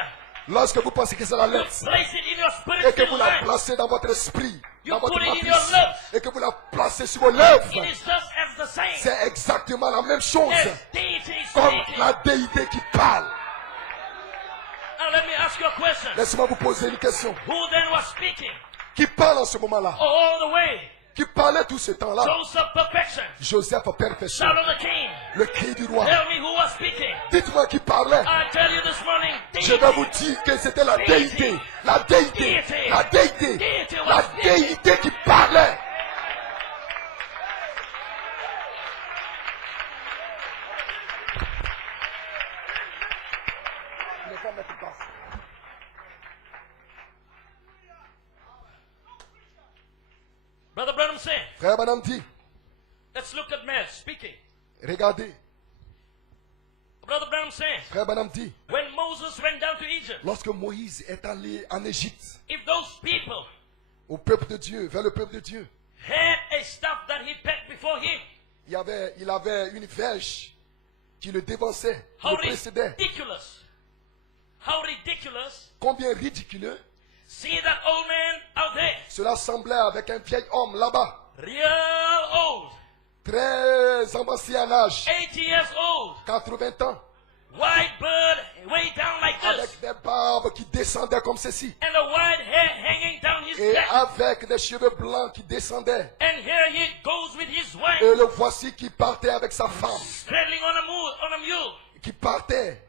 Lorsque vous pensez que c'est la you lettre place it in your et que spiritual vous la mind. placez dans votre esprit, You dans votre put it in matrice, your lips. et que vous la placez sur vos lèvres, It is just as the same c'est exactement la même chose. as deity Comme speaking. la déité qui parle. Now let me ask you a question. Laissez-moi vous poser une question. Who then was speaking Qui parle en ce moment-là? all the way? Qui parlait tout ce temps-là? Joseph perfection. Joseph perfection. Shout of the king. Le cri du roi. Tell me who was speaking. Dites-moi qui parlait. I tell you this morning, Je vais vous dire que c'était la déité. La déité. La déité. La déité qui parlait. Brother Branham said, Frère Madame dit, let's look at men speaking. regardez. Brother Branham says, Frère Madame dit, when Moses went down to Egypt, lorsque Moïse est allé en Égypte, if those people au peuple de Dieu, vers le peuple de Dieu, had a staff that he pegged before him, il avait une verge qui le dévançait, qui how le précédait. ridiculous. How ridiculous. Combien ridicule. See that old man out there, Cela semblait avec un vieil homme là-bas, real old, très avancé en âge, 80 years old, 80 ans, white beard way down like this, avec des barbes qui descendaient comme ceci, and the white hair hanging down his et neck. avec des cheveux blancs qui descendaient. And here he goes with his wife, Et le voici qui partait avec sa femme, straddling on a mule, qui partait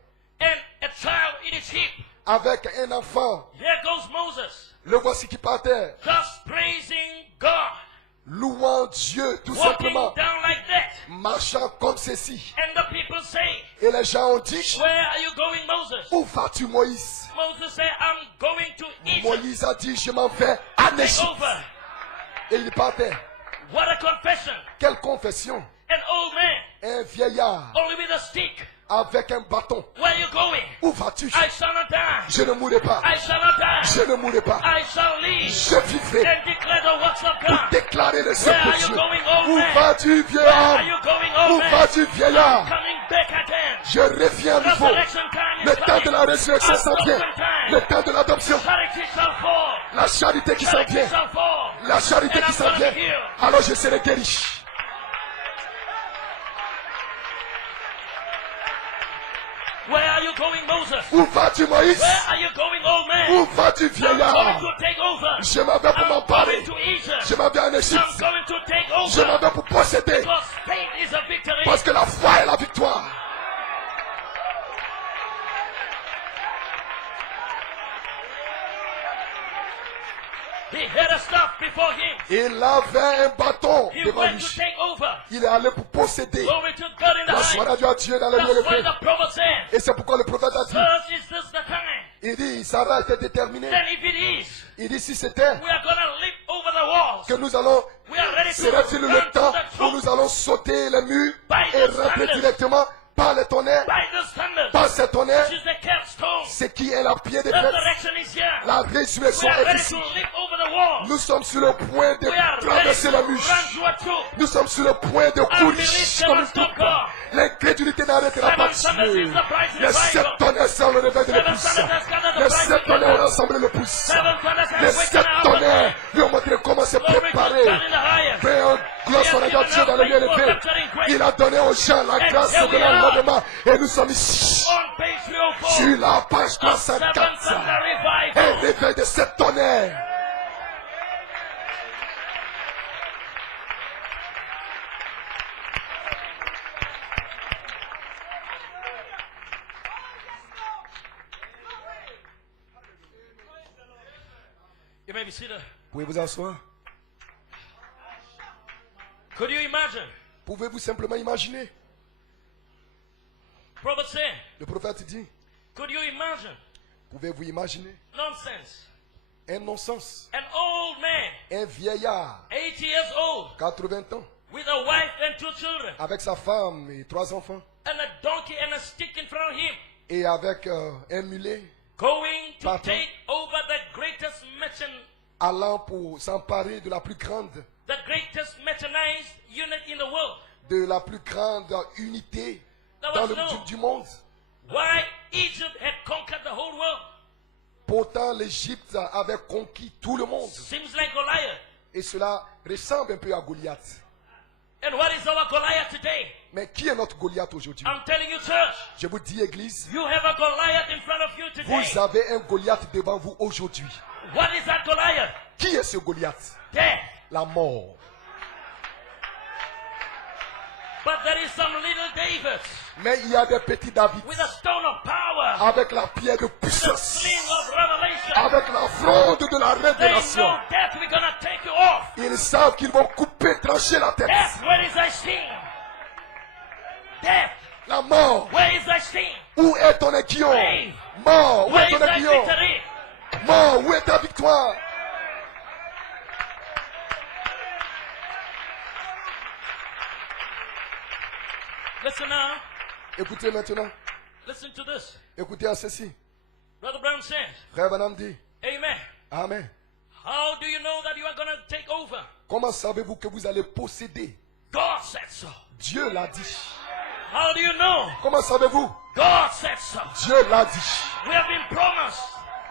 and a child in his hip. avec un enfant. Here goes Moses, Le voici qui partait, just praising God, louant Dieu tout walking simplement, down like that. marchant comme ceci. And the people say, Et les gens ont dit, where are you going, Moses? où vas-tu Moses Moïse? said, I'm going to Egypt. Moïse a dit, je m'en vais en Take Égypte. over. Et il partait. What a confession. Quelle confession! An old man, Un vieillard only with a stick. avec un bâton. Where are you going? Où vas-tu? I shall not die. Je ne mourrai pas. I shall not die. Je ne mourrai pas. I shall live Je vivrai and declare the works of pour God. déclarer les Where œuvres are de you Dieu. going, old Où man? vas-tu, vieil Where are homme? you going, Où old man? vas-tu, vieillard? Coming back again. Je reviens à nouveau. Resurrection time Le is temps de la coming. résurrection s'en vient. Adoption time. Le temps de l'adoption. Charity shall fall. La charité qui s'en Charity vient. shall fall. La charité And qui I'm s'en gonna vient. be healed. Alors je serai guéri. Where are you going, Moses? Où vas-tu, Moïse? Where are you going, old man? Où vas-tu, I'm going vieillard? to take over. Je m'en vais pour I'm m'emparer. going to Egypt. Je m'en vais en I'm Égypte. going to take Je m'en over. vais pour posséder. Because faith is a victory. Parce que la foi est la victoire. He had a staff before him. Il avait un bâton He devant went to lui. take over. Il est allé pour posséder. Glory to God in the La soirée highest. à Dieu dans les lieux That's why élevés. the prophet said, Et c'est pourquoi le prophète a dit, "Thus is this the time." il dit, Sarah était déterminée. Then if it is, Il dit, si c'était we are going to leap over the walls. que nous allons, We are ready to serait-il run le to temps the où truth nous allons sauter les murs By et the rentrer thunders. directement par les tonnerres, by the thunders. par ces tonnerres, Which is the capstone. ce qui est la pierre des fêtes. Resurrection is here. La We résurrection are est ready ici. to leap over the walls. Nous sommes sur le point de We are ready traverser to la run mur. to a truth. Nous sommes sur le point de courir Unbelief comme cannot une stop troupe. God. L'incrédulité n'arrêtera pas de Seven thunders tuer. is the price Les revival. 7 tonnerres sont le réveil de Seven l'épouse. thunders has gathered the Les bride 7 tonnerres ont together. rassemblé l'épouse. Seven thunders Les has 7 wakened our tonnerres lui ont montré comment se Glory to préparer. God in the highest. Gloire soit à Dieu dans le lieu élevé. Il a donné aux gens la grâce de l'enlèvement. Et nous sommes ici. On page 304. Sur la page A seven 304. thunder Un revival. réveil de 7 tonnerres. You may be seated. Pouvez-vous asseoir? Could you imagine? Pouvez-vous simplement imaginer? Prophet said, Le prophète dit, could you imagine? pouvez-vous imaginer Nonsense. un non-sens, An old man, un vieillard, 80 years old, 80 ans, with a wife and 2 children, avec sa femme et 3 enfants, and a donkey and a stick in front of him, et avec un mulet, going to Pardon? take over the greatest allant pour s'emparer de la plus grande, the greatest mechanized unit in the world. de la plus grande unité dans du monde. Why Egypt had conquered the whole world. Pourtant, l'Égypte avait conquis tout le monde. Seems like Goliath. Et cela ressemble un peu à Goliath. And what is our Goliath today? Mais qui est notre Goliath aujourd'hui? I'm telling you, church. Je vous dis, Église, You have a Goliath in front of you today. vous avez un Goliath devant vous aujourd'hui. What is that Goliath? Qui est ce Goliath? Death. La mort. But there is some little David Mais il y a des petits David with a stone of power. avec la pierre de The puissance, sling of revelation. avec la fronde de la They révélation. know death, we're gonna take you off. Ils savent qu'ils vont couper, trancher la tête. Death, where is thy sting? Death, La mort, where is thy sting? où est ton aiguillon? Mort, où Where est is ton thy aiguillon? victory? Mort, où est ta victoire? Listen now. Écoutez maintenant, Listen to this. écoutez à ceci. Brother Brown says, Frère Branham dit, Amen. Amen. How do you know that you are going to take over? Comment savez-vous que vous allez posséder? God said so. Dieu l'a dit. How do you know? Comment savez-vous? God said so. Dieu l'a dit. We have been promised.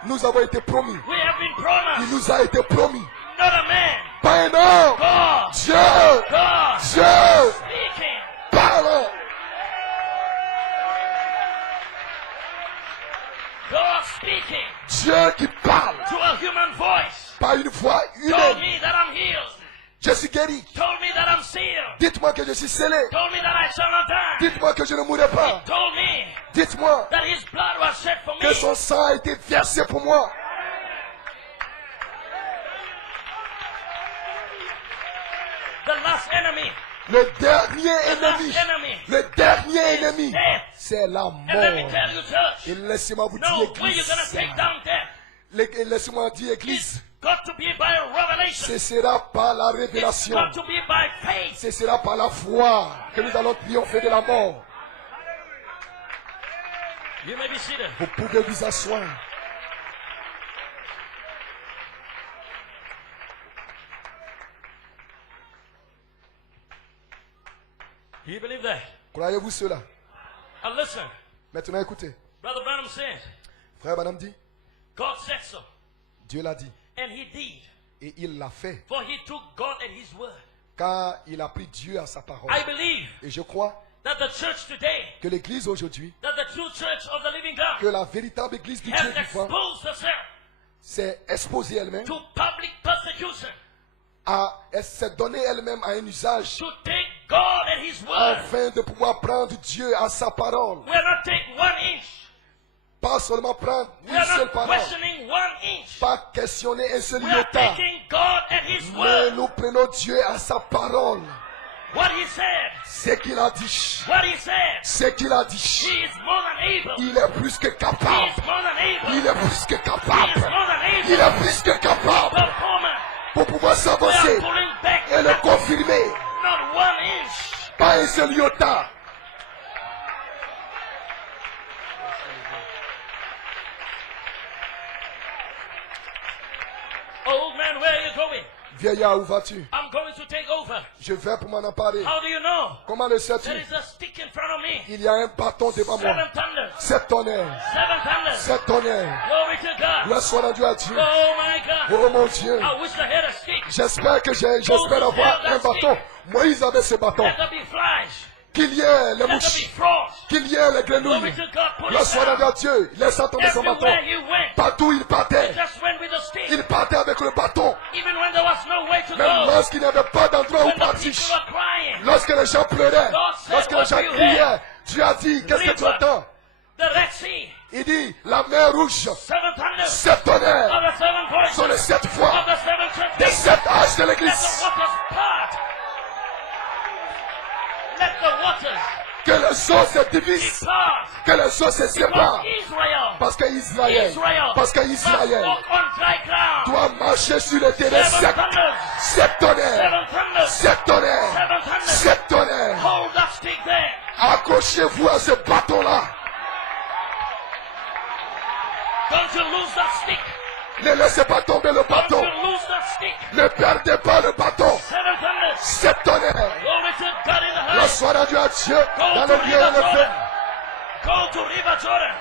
Nous avons été promis. We have been Il promised. nous a été promis. Not a man. Pas un homme. God. Dieu. God. Dieu. Speaking. Parle. God speaking Dieu qui parle. to a human voice. Pas une voix Told humaine. me that I'm healed. Je suis guéri. Told me that I'm sealed. Dites-moi que je suis scellé. Told me that I shall not die. Dites-moi que je ne mourrai pas. Told me Dites-moi that his blood was shed for me. que son sang a été versé pour moi. The last enemy. Le dernier The last ennemi. enemy. Le dernier ennemi. Death. C'est la And let me mort. tell you, church. Et laissez-moi vous No dire, way you're Église. going to take down death. Laissez-moi dire, It's Église. got to be by revelation. Ce sera par la It's révélation. got to be by faith. Ce sera par la foi que nous allons triompher de la mort. You may be seated. Vous pouvez vous asseoir. Do you believe that? Croyez-vous cela? Now listen. Maintenant écoutez. Brother Branham says, Frère Branham dit, God said so. Dieu l'a dit. And he did. Et il l'a fait. For he took God at his word. Car il a pris Dieu à sa parole. I believe Et je crois that the church today, que l'église aujourd'hui, that the true church of the living que God, la véritable église du Dieu has vivant exposed herself s'est exposée elle-même, to public persecution, elle s'est donnée elle-même à un usage to take God at his word. afin de pouvoir prendre Dieu à sa parole. We are not taking 1 inch. Pas seulement prendre We une are seule not parole, questioning 1 inch. pas questionner un seul We are iota, taking God at his mais word. nous prenons Dieu à sa parole. What he said. Ce qu'il a dit, What he said. ce qu'il a dit, He is more than able. il est plus que He capable. is more than able. Il est plus que He is capable. more than able. Il est plus que capable Performer. pour pouvoir We s'avancer are pulling back. et le confirmer. Not 1 inch. Pas un seul iota. Old man, where are you going? Vieillard, où vas-tu? I'm going to take over. Je vais pour m'en emparer. How do you know? Comment le sais-tu? There is a stick in front of me. Il y a un bâton devant moi. 7 thunders. 7 tonnerres. 7 thunders. 7 tonnerres. Glory to God. Gloire soit rendue à Dieu. Oh my God. Oh mon Dieu. I wish I had a stick. J'espère avoir un bâton. Moïse avait ce bâton. Let there be flies. Qu'il y ait les Let there mouches. be frogs. Qu'il y ait les Glory grenouilles. to God. Pull Gloire it soit rendue down. à Dieu. Laissant tomber son bâton. Everywhere you went, Partout il partait. just went with a stick. Il partait avec le bâton. Even when there was no way to Même go. lorsqu'il n'y avait pas d'endroit où When the partir. people were crying. Lorsque les gens pleuraient. God said, Lorsque les what gens do you criaient. hear? Dieu a dit, qu'est-ce que tu River. entends? The Red Sea. Il dit, la mer rouge. 7 thunders. 7 tonnerres. Of the 7 voices. Sont les 7 Of fois. the 7 churches. Des 7 âges de Let the l'église. waters part. Let the waters Que les eaux se divisent. depart. Que les eaux se séparent. Because Israel, Parce qu'Israël, must walk on dry ground. doit marcher sur le terrain 7 sec. thunders. 7 tonnerres. 7 thunders. 7 tonnerres. 7 thunders. 7 tonnerres. Hold that stick there. Accrochez-vous à ce bâton-là. Don't you lose that stick. Ne laissez pas tomber le Don't bâton. you lose that stick. Ne perdez pas le bâton. 7 thunders. 7 tonnerres. Glory to God in the La highest. soit rendu à Dieu Go dans to le lieu River élevé. Jordan. Go to River Jordan.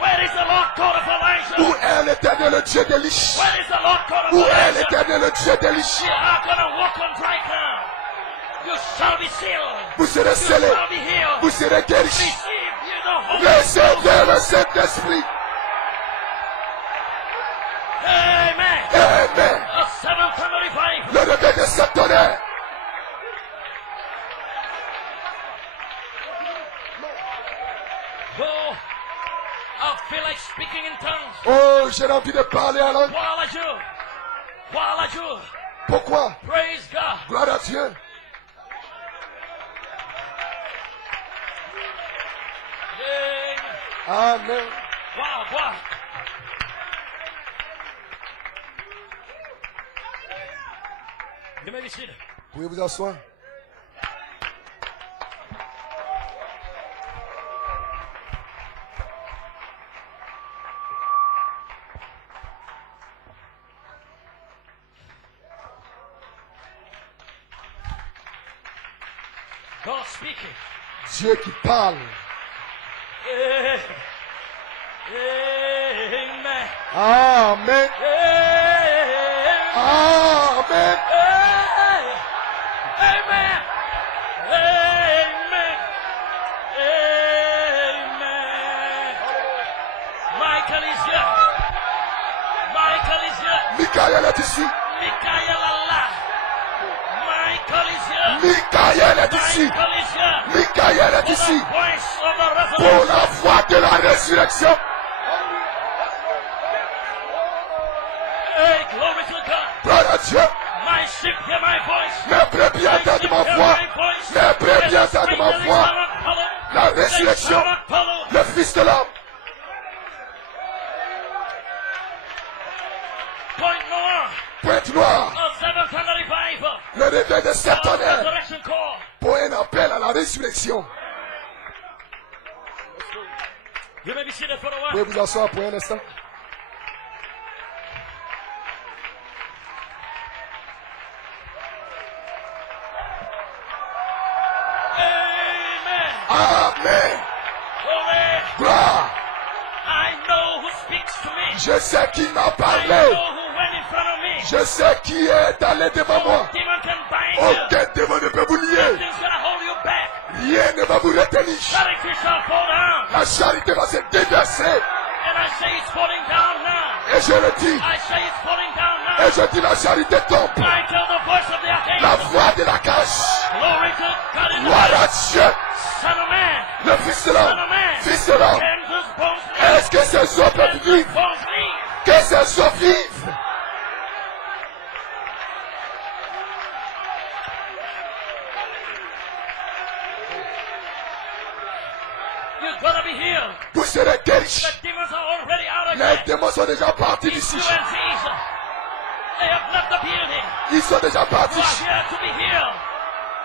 Where is the Lord God of Elijah? Où est l'Éternel, Dieu d'Élisha? Where is the Lord God of Où est Elijah? l'Éternel, Dieu You d'Élisha? are gonna walk on dry ground. You shall be sealed. Vous serez You scellés, shall be healed. vous serez guéris. Receive you the Holy Ghost. Recevez le Saint-Esprit. Amen. Amen. A seventh and a revival. Le réveil de septonnaire. Oh, I feel like speaking in tongues. Oh, j'ai envie de parler en langue. While you Pourquoi? praise God. Gloire à Dieu. Amen. Amen. Wow. You may be seated. Pouvez vous asseoir? God speaking. Dieu qui parle. Amen. Amen. Amen. Amen. Amen. Amen. Michael is here. Michael is here. Michael est ici. Michael Allah. Michael is here. Michael est ici. Michael is here. Michael est For ici. the voice of the Pour resurrection. la voix de la résurrection. Hey, glory to God. Gloire à Dieu. My sheep hear my voice. Mes brebis My entendent sheep ma hear voix. my voice. Mes brebis Yes, entendent ma they voix. shall not follow. La They résurrection. shall not follow. Le Fils de l'homme. Point noir. Pointe noire. A seventh and a revival. Le réveil de A septonnaire. resurrection call. Pour un appel à la résurrection. You may be seated for a while. Pouvez vous asseoir pour un instant? Amen. Amen. Glory. Gloire. I know who speaks to me. Je sais qui m'a I parlé. know who went in front of me. Je sais qui est allé devant moi. Demon can bind you. Aucun démon ne peut vous lier. Nothing's gonna hold you back. Rien ne va vous retenir. Charity shall fall down. La charité va se déverser. And I say it's falling down now. Et je le dis. I say it's falling down now. Et je dis la charité tombe. I tell the voice of the La archangel. voix de la cage. Glory to God in the Gloire à highest. Dieu. Son of man. Le Fils de Son l'homme. of man. Fils de l'homme. Can those bones live? Est-ce que ces eaux Can peuvent those vivre? bones live? Que ces eaux vivent? You're gonna be healed. Vous serez guéris. The demons are already out Les again. démons sont déjà partis It's d'ici. you and Jesus. They have left the building. Ils sont déjà You partis. are here to be healed.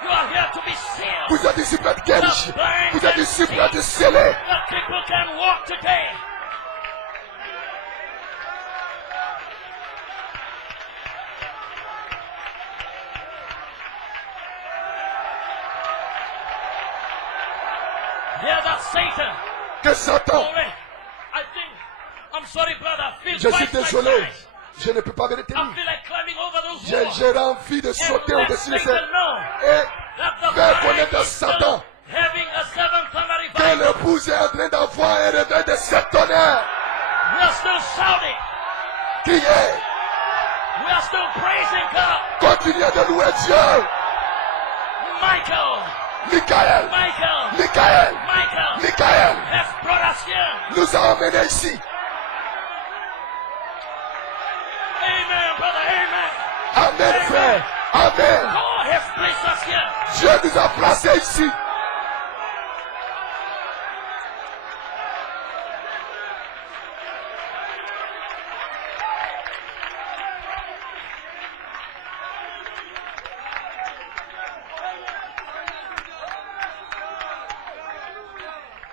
You are here to be sealed. Vous êtes ici pour être guéris. Vous êtes ici pour être scellés. The people can walk today. Hear that, Satan. Que Satan, Glory. I think, I'm sorry, brother. I feel je suis twice my désolé. size. Je ne peux pas me I retenir. feel like climbing over those J'ai walls. j'ai envie de sauter And let au-dessus de Satan cette know et that the faire bride connaître à is still Satan having a seventh and a que revival. l'épouse est en train d'avoir un réveil de septonnaire. We are still shouting. Qui est? We are still praising God. Continuez de louer Dieu. Michael. Michael, Michael. Michael, Michael Michael has brought us here. nous a emmenés ici. Amen, brother. Amen. Amen, frère. Amen. God has placed us here. Dieu nous a placés ici.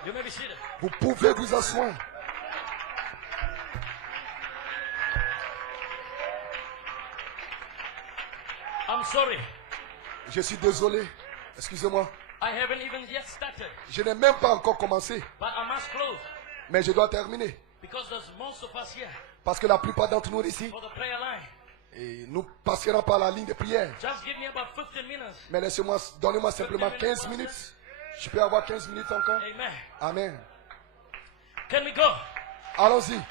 You may be seated. Vous pouvez vous asseoir. I'm sorry. Je suis désolé. Excusez-moi, I haven't even yet started, je n'ai même pas encore commencé, but I must close mais je dois terminer. because there's most of us here Parce que la plupart d'entre nous ici, for the prayer line. et nous passerons par la ligne de prière. Just give me about 15 minutes. Mais laissez-moi, donnez-moi simplement 15 minutes. Je peux avoir 15 minutes encore? Amen. Amen. Can we go? Allons-y.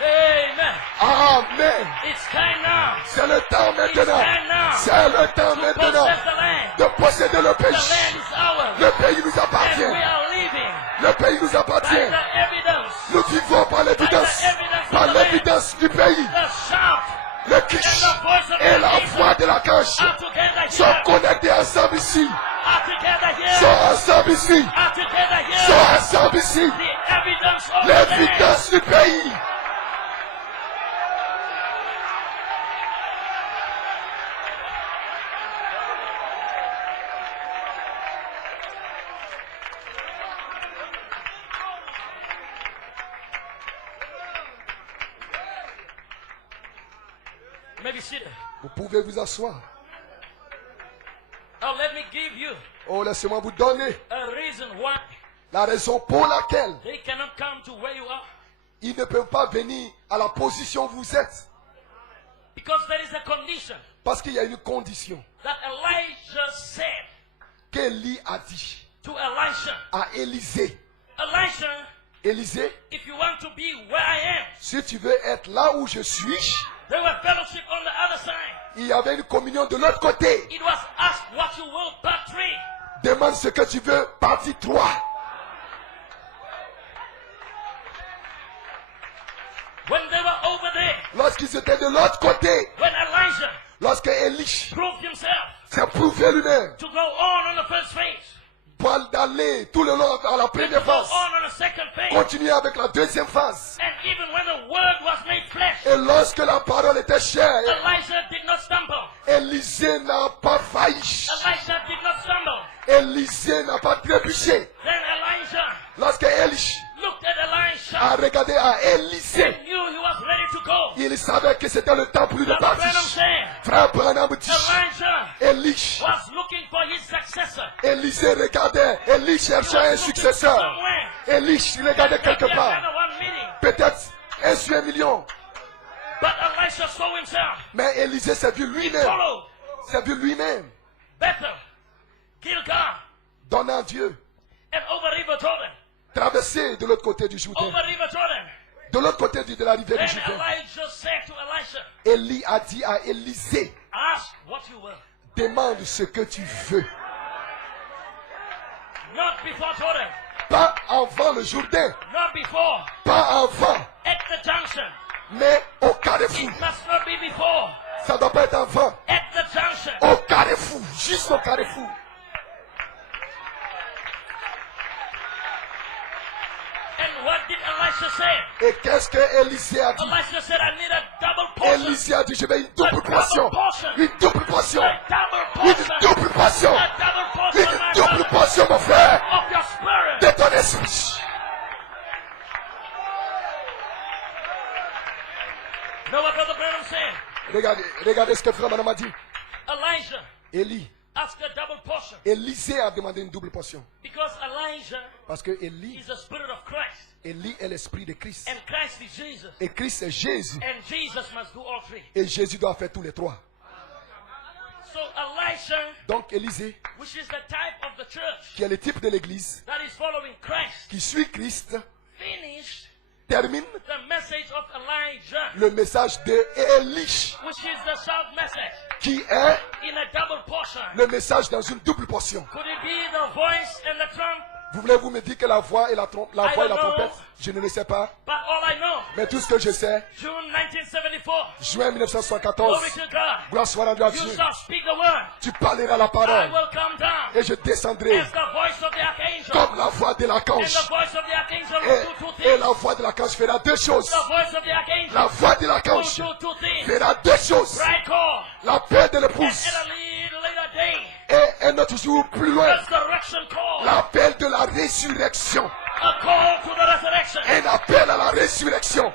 Amen. Amen. It's time now C'est le temps It's maintenant. time now C'est le temps to maintenant possess the land. de posséder le The pays. land is ours. Le pays nous And appartient. we are living Le pays nous by appartient. the evidence, Nous vivons par l'évidence. Par l'évidence du pays. the shout, Le quiche et la voix de la cage are together sont here, connectés ensemble ici. are together Sont here, ensemble ici. are together here. Sont ensemble ici. The evidence of the land. L'évidence du pays. Maybe seated. Vous pouvez vous asseoir. Now let me give you Oh, laissez-moi vous donner a reason why la raison pour laquelle they cannot come to where you are. ils ne peuvent pas venir à la position où vous êtes. Because there is a condition Parce qu'il y a une condition that Elijah said qu'Élie a dit to Elisha. à Élisée. Elisha, Élisée, if you want to be where I am, si tu veux être là où je suis, there were fellowship on the other side. il y avait une communion de l'autre côté. It was ask what you will, part 3. Demande ce que tu veux, partie 3. When they were over there, Lorsqu'ils étaient de l'autre côté, when Elijah lorsque Élie proved himself s'est prouvé lui-même to go on the first phase, pour d'aller tout le long à la to première go phase, on the second phase, continuer avec la deuxième phase. and even when the word was made flesh, Et lorsque la parole était chère, Elijah did not stumble. Élisée n'a pas failli. Elisha did not stumble. Élisée n'a pas trébuché. Then Elijah Lorsque Élie looked at Elisha a regardé à Élisée, and knew he was ready to go. il savait que c'était le temps pour lui de Brother Branham partir. said, Frère Branham dit, Elijah Élie, was looking for his successor. Élisée regardait, Élie cherchait un successeur. Somewhere. Élie regardait quelque Maybe part, another 1 million. peut-être un sur 1 million. But Elisha saw himself. Mais Élisée s'est vu lui-même, Followed s'est vu lui-même, Bethel, Gilgal, donnant Dieu, and over River Jordan. traverser de l'autre côté du Jourdain, Over River Jordan. de l'autre côté de la rivière Then du Jourdain. Elijah said to Elisha, Élie a dit à Élisée, ask what you will. demande ce que tu veux. Not before Jordan. Pas avant le Jourdain, Not before. pas avant, At the junction. mais au carrefour. It must not be before. Ça doit pas être avant, At the junction. au carrefour, juste au carrefour. And what did Elisha say? Et qu'est-ce que Élisée a dit? Elisha said, I need a double portion. Élisée a dit, je veux une double portion. Une double portion. A double Une portion. double portion. A double portion, Une my double brother, portion, mon frère, of your spirit. de ton esprit. Know what Brother Branham said? Regardez ce que Frère Branham a dit. Elijah Élie, asked a double portion Élisée a demandé une double portion. because Elijah Parce que Élie is the spirit of Christ, est l'esprit de Christ. and Christ is Jesus, Et Christ est Jésus. and Jesus must do all 3. Et Jésus doit faire tous les trois. So Elisha, Donc Élisée, which is the type of the church qui est le type de l'église, that is following Christ, qui suit Christ, finished termine the message of Elijah, le message de Élie, which is the shout message, qui est in a double portion. le message dans une double portion. Could it be the voice and the trump? Vous voulez-vous me dire que la voix et la trompette, je ne le sais pas. But all I know, Mais tout ce que je sais, June 1974, juin 1974, glory to God, gloire soit rendue à you Dieu. shall speak the word. Tu parleras la I parole will come down et je descendrai as the voice of the archangel. comme la voix de And l'archange. the voice of the archangel will do two Et things. la voix de l'archange fera deux choses. The voice of the archangel La voix de will l'archange do two things. fera deux choses. Right call. La paix de And l'épouse at a little later day, et un autre jour plus loin, resurrection call. l'appel de la résurrection. A call to the resurrection. Un appel à la résurrection.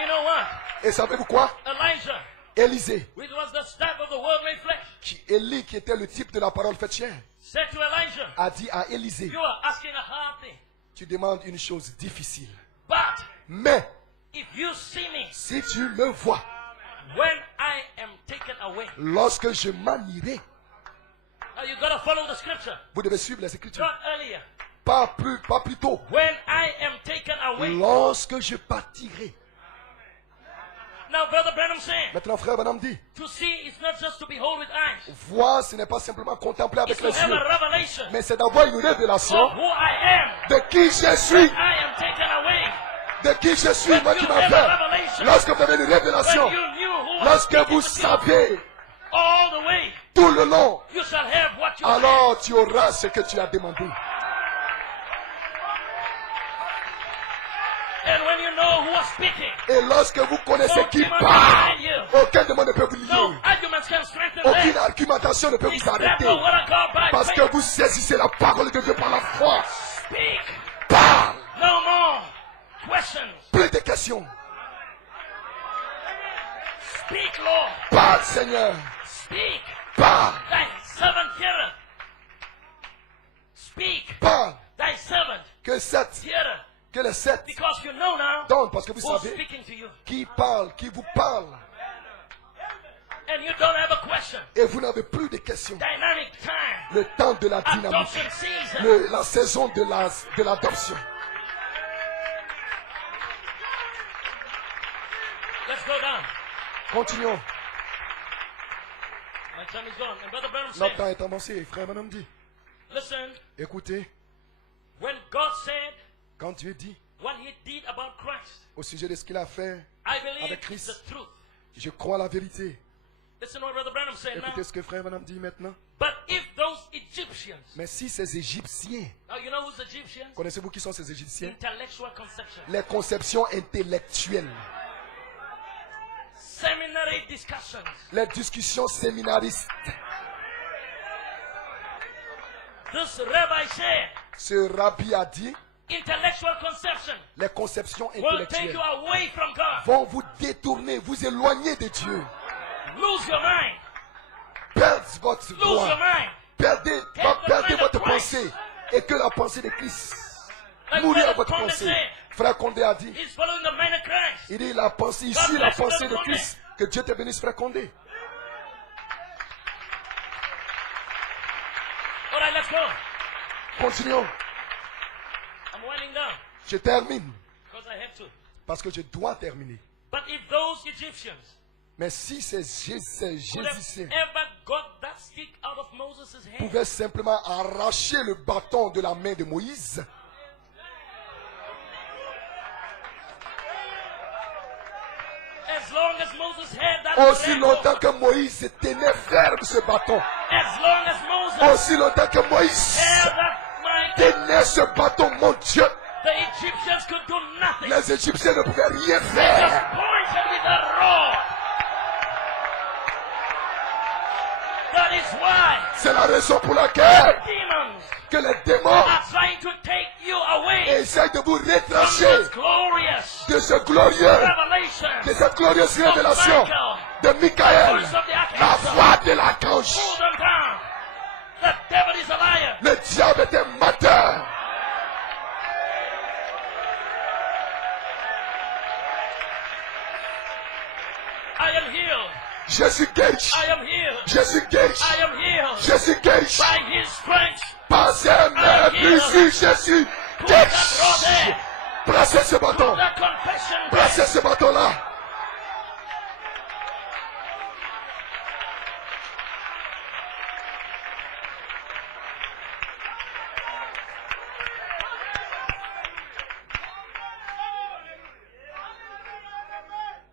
And you know what? Et savez-vous quoi? Elijah, Élisée, which was the staff of the word made flesh, Élie qui était le type de la parole faite chair, said to Elijah, a dit à Élisée, you are asking a hard thing. tu demandes une chose difficile. But Mais if you see me si tu me vois, when I am taken away, lorsque je m'en irai, now you got to follow the scripture. vous devez suivre les Écritures. Not earlier. Pas plus tôt. When I am taken away. Lorsque je partirai. Now, Brother Branham said, Maintenant, frère Branham dit, to see is not just to behold with eyes. voir, ce n'est pas simplement contempler avec It's to les have yeux, a revelation mais c'est d'avoir une révélation of who I am. de qui je suis, When I am taken away. de qui je suis, moi qui You m'en have a fais. revelation. Lorsque vous avez une When révélation, you knew who was lorsque speaking vous with you savez all the way, tout le long, you shall have what you have. alors tu auras ce que tu as demandé. And when you know who was speaking, Et lorsque vous connaissez no qui demon parle, can you. aucun démon ne peut vous No lier. arguments can strengthen Aucune that. argumentation ne peut It's vous that arrêter. the word of God by Parce que faith. vous saisissez la parole de Dieu par la foi. Speak. Parle. No more questions. Plus de questions. Speak, Lord. Parle, Seigneur. Speak. Parle. Thy servant heareth. Speak. Parle. Thy servant Que heareth. les sept Because you know now donnent, parce que vous who's savez speaking to you. qui parle, qui vous parle. And you don't have a question. Et vous n'avez plus de questions. Dynamic time. Le temps de la dynamique. Adoption season. La saison de l'adoption. Let's go down. Continuons. My time is gone. And Brother Branham Notre temps said, est avancé. Frère Branham dit, listen, écoutez, when God said quand Dieu dit what he did about Christ, au sujet de ce qu'il a fait, I believe Avec it's Christ. the truth. je crois la vérité. Listen what Brother Branham said now. Écoutez ce que Frère Branham dit maintenant. But if those Egyptians, Mais si ces Égyptiens, now you know who's Egyptians? connaissez-vous qui sont ces Égyptiens? Intellectual conception. Les conceptions intellectuelles, Seminary discussions. les discussions séminaristes. This rabbi said, Ce rabbi a dit, intellectual conception les conceptions will take intellectuelles you away from God. vont vous détourner, vous éloigner de Dieu. Lose your mind. Perdez votre Lose your voix. mind. Perdez votre pensée. Et que la pensée de Christ. Like Mourir à Brother votre Condé pensée. said, Frère Condé a dit, he's following the mind of Christ. il dit la pensée ici, la pensée de Christ. Que Dieu te bénisse, Frère Condé. All right, let's go. Continuons. I'm winding down Je termine. because I have to. Parce que je dois terminer. But if those Egyptians Mais si ces could have Jésusiens ever got that stick out of Moses' hand, pouvaient simplement arracher le bâton de la main de Moïse, as long as Moses had that aussi red longtemps rope, que Moïse tenait ferme ce bâton, as long as Moses aussi longtemps que Moïse held that mic, tenait ce bâton, mon Dieu, the Egyptians could do nothing. les Égyptiens ne pouvaient rien They just faire. pointed with a rod. That is why C'est la raison pour laquelle demons que les démons are trying to take you away essayent de vous from retrancher this glorious de ce glorieux, revelation de cette glorieuse of révélation Michael, de Michael, voice of the la archangel. voix de l'archange. Pull them down. The devil is a liar. Le diable est un menteur. I am healed. Je suis guéri. I am healed. Je suis guéri. I am healed. Je suis guéri. By his strength. Par ses mains puissantes, je suis Put that rod guéri. there. Placez ce bâton. Put that confession there. Placez ce bâton-là.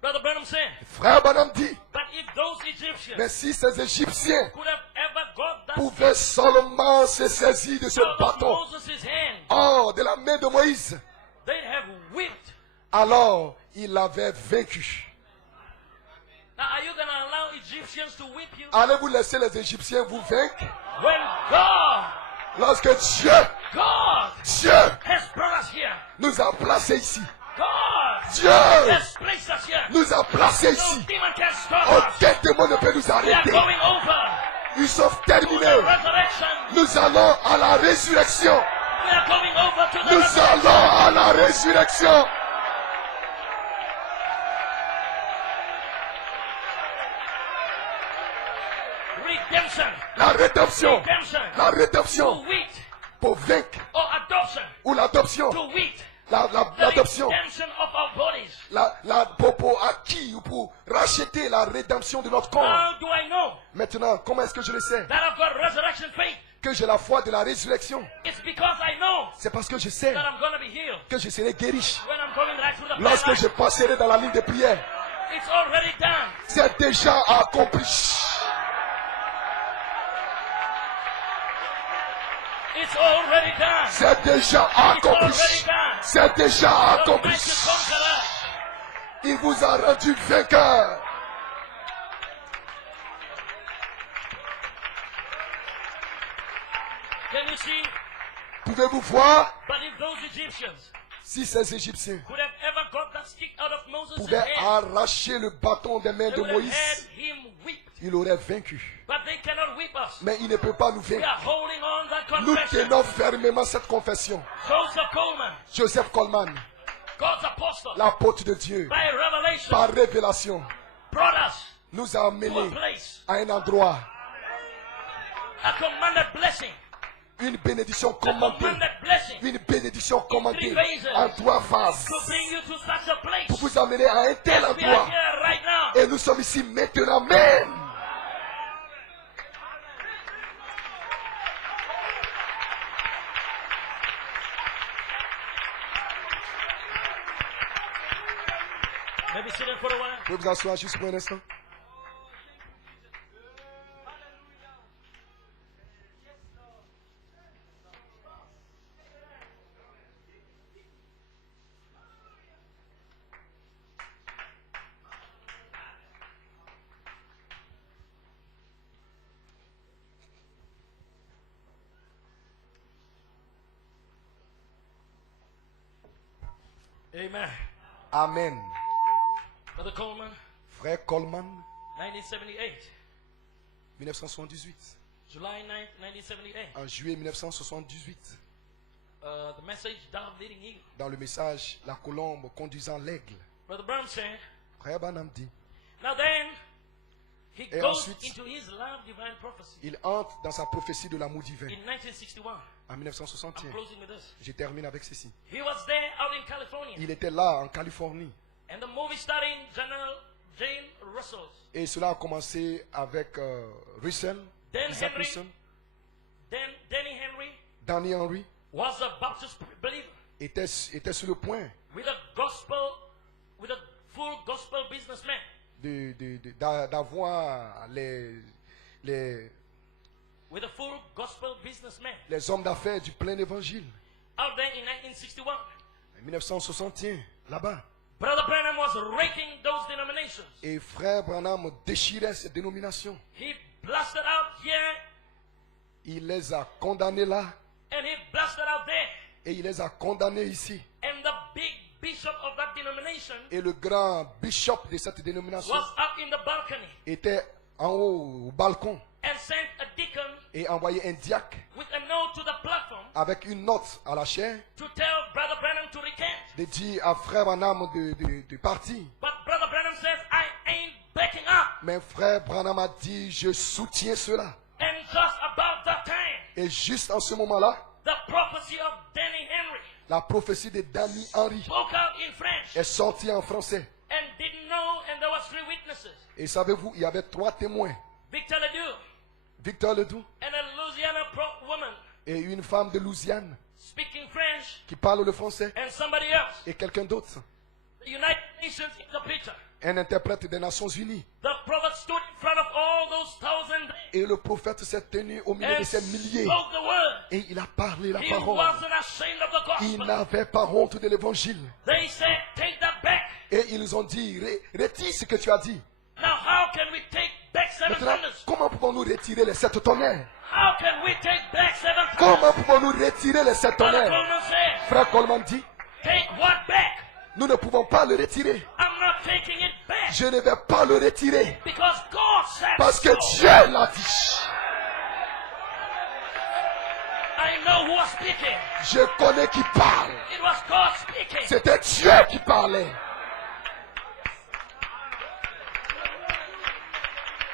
Brother Branham said, Frère Branham dit, but if those Egyptians mais si ces Égyptiens could have ever got that pouvaient seulement se saisir de ce out of bâton, Moses' hand, oh, de la main de Moïse, they'd have whipped. alors il l'avait vaincu. Now, are you going to allow Egyptians to whip you? Allez-vous laisser les Égyptiens vous vaincre? When God Lorsque Dieu has brought us here. nous a placés ici, God Dieu has placed us here. nous a placés No ici. demon can stop Aucun us. démon ne peut nous We are arrêter. going over Ils sont to the terminés. resurrection. Nous allons à la résurrection. We are going over to the Nous resurrection. allons à la résurrection. Redemption. La rédemption. Redemption. La To rédemption wheat pour vaincre. or adoption. Ou l'adoption. To wheat. The L'adoption. redemption of our bodies. Pour acquis ou pour racheter la rédemption de notre corps. How do I know Maintenant, comment est-ce que je le sais? that I've got resurrection faith? Que j'ai la foi de la résurrection. It's because I know C'est parce que je sais that I'm going to be healed que je serai guéri. when I'm going right through the Lorsque prayer je line. passerai dans la ligne de prière, It's already done. c'est déjà accompli. It's already done. C'est déjà It's accompli. already done. C'est déjà The accompli. mighty conqueror. Il vous a rendu vainqueur. Can you see? Pouvez-vous voir But if those Egyptians si ces Égyptiens could have ever got that stick out of Moses' pouvaient hand, arracher le bâton des mains they de would have Moïse, had him weep. il aurait vaincu. But they cannot whip us. Mais il ne peut pas nous We vaincre. are holding on that Nous confession. tenons fermement cette confession. Joseph Coleman, Joseph Coleman, God's apostle, l'apôtre de Dieu, by revelation, par révélation, brought us nous a to a amenés place, à un endroit, a commanded blessing, une bénédiction a commandée, commanded blessing une bénédiction commandée en trois phases to bring you to such a place. pour vous amener à un tel We are endroit. here right now. Et nous sommes ici maintenant même. Maybe sit in for a while. Vous pouvez vous asseoir juste pour un instant. Amen. Amen. Brother Coleman, Frère Coleman, 1978, 1978. July 9th, 1978. En juillet 1978, The message, Dove Leading Eagle. dans le message La colombe conduisant l'aigle, Brother Branham said, Frère Branham dit, now then, he Et goes ensuite, into his love divine prophecy. il entre dans sa prophétie de l'amour divin. In 1961, En I'm 1961, closing with this. je termine avec ceci. He was there out in California. Il était là en Californie. And the movie starring General Jane Russell. Et cela a commencé avec Russell, Dan Isaac Henry. Russell, Danny Henry Danny Henry, was a Baptist believer était sur le point with a full gospel businessman. d'avoir With a full gospel businessman. les hommes d'affaires du plein évangile. Out there in 1961. En 1961, là-bas. Brother Branham was raking those denominations. Et frère Branham déchirait ces dénominations. He blasted out here Il les a condamnés là and he blasted out there. et il les a condamnés ici. And the big bishop of that denomination Et le grand bishop de cette dénomination was up in the balcony était en haut au balcon and sent a deacon et envoyait un diacre with a note to the platform avec une note à la chair to tell Brother Branham to recant. de dire à frère Branham de partir. But Brother Branham says, I ain't backing up. Mais frère Branham a dit, je soutiens cela. And just about that time, Et juste en ce moment-là, the prophecy of Danny Henry la prophétie de Danny Henry spoke out in French est sortie en français. and didn't know, and there was 3 witnesses. Et savez-vous, il y avait 3 témoins. Victor Ledoux Victor Ledoux and a Louisiana woman et une femme de Louisiane speaking French qui parle le français and somebody else. et quelqu'un d'autre, The United Nations interpreter. un interprète des Nations Unies. The prophet stood in front of all those 1,000 Et le prophète s'est tenu au milieu de and ces milliers spoke the word. et il a parlé la He parole. wasn't ashamed of the Il gospel. n'avait pas honte de l'évangile. They said, take that back. Et ils ont dit, retire ce que tu as dit. Now how can we take back 7 Maintenant, thunders? comment pouvons-nous retirer les 7 tonnerres? How can we take back 7 thunders? Comment pouvons-nous retirer les 7 Brother tonnerres? Coleman said, Frère Coleman dit, take what back? Nous ne pouvons pas le retirer. I'm not taking it back. Je ne vais pas le retirer. Because God said Parce que so. Dieu l'a dit. I know who was speaking. Je connais qui parle. It was God speaking. C'était Dieu qui parlait.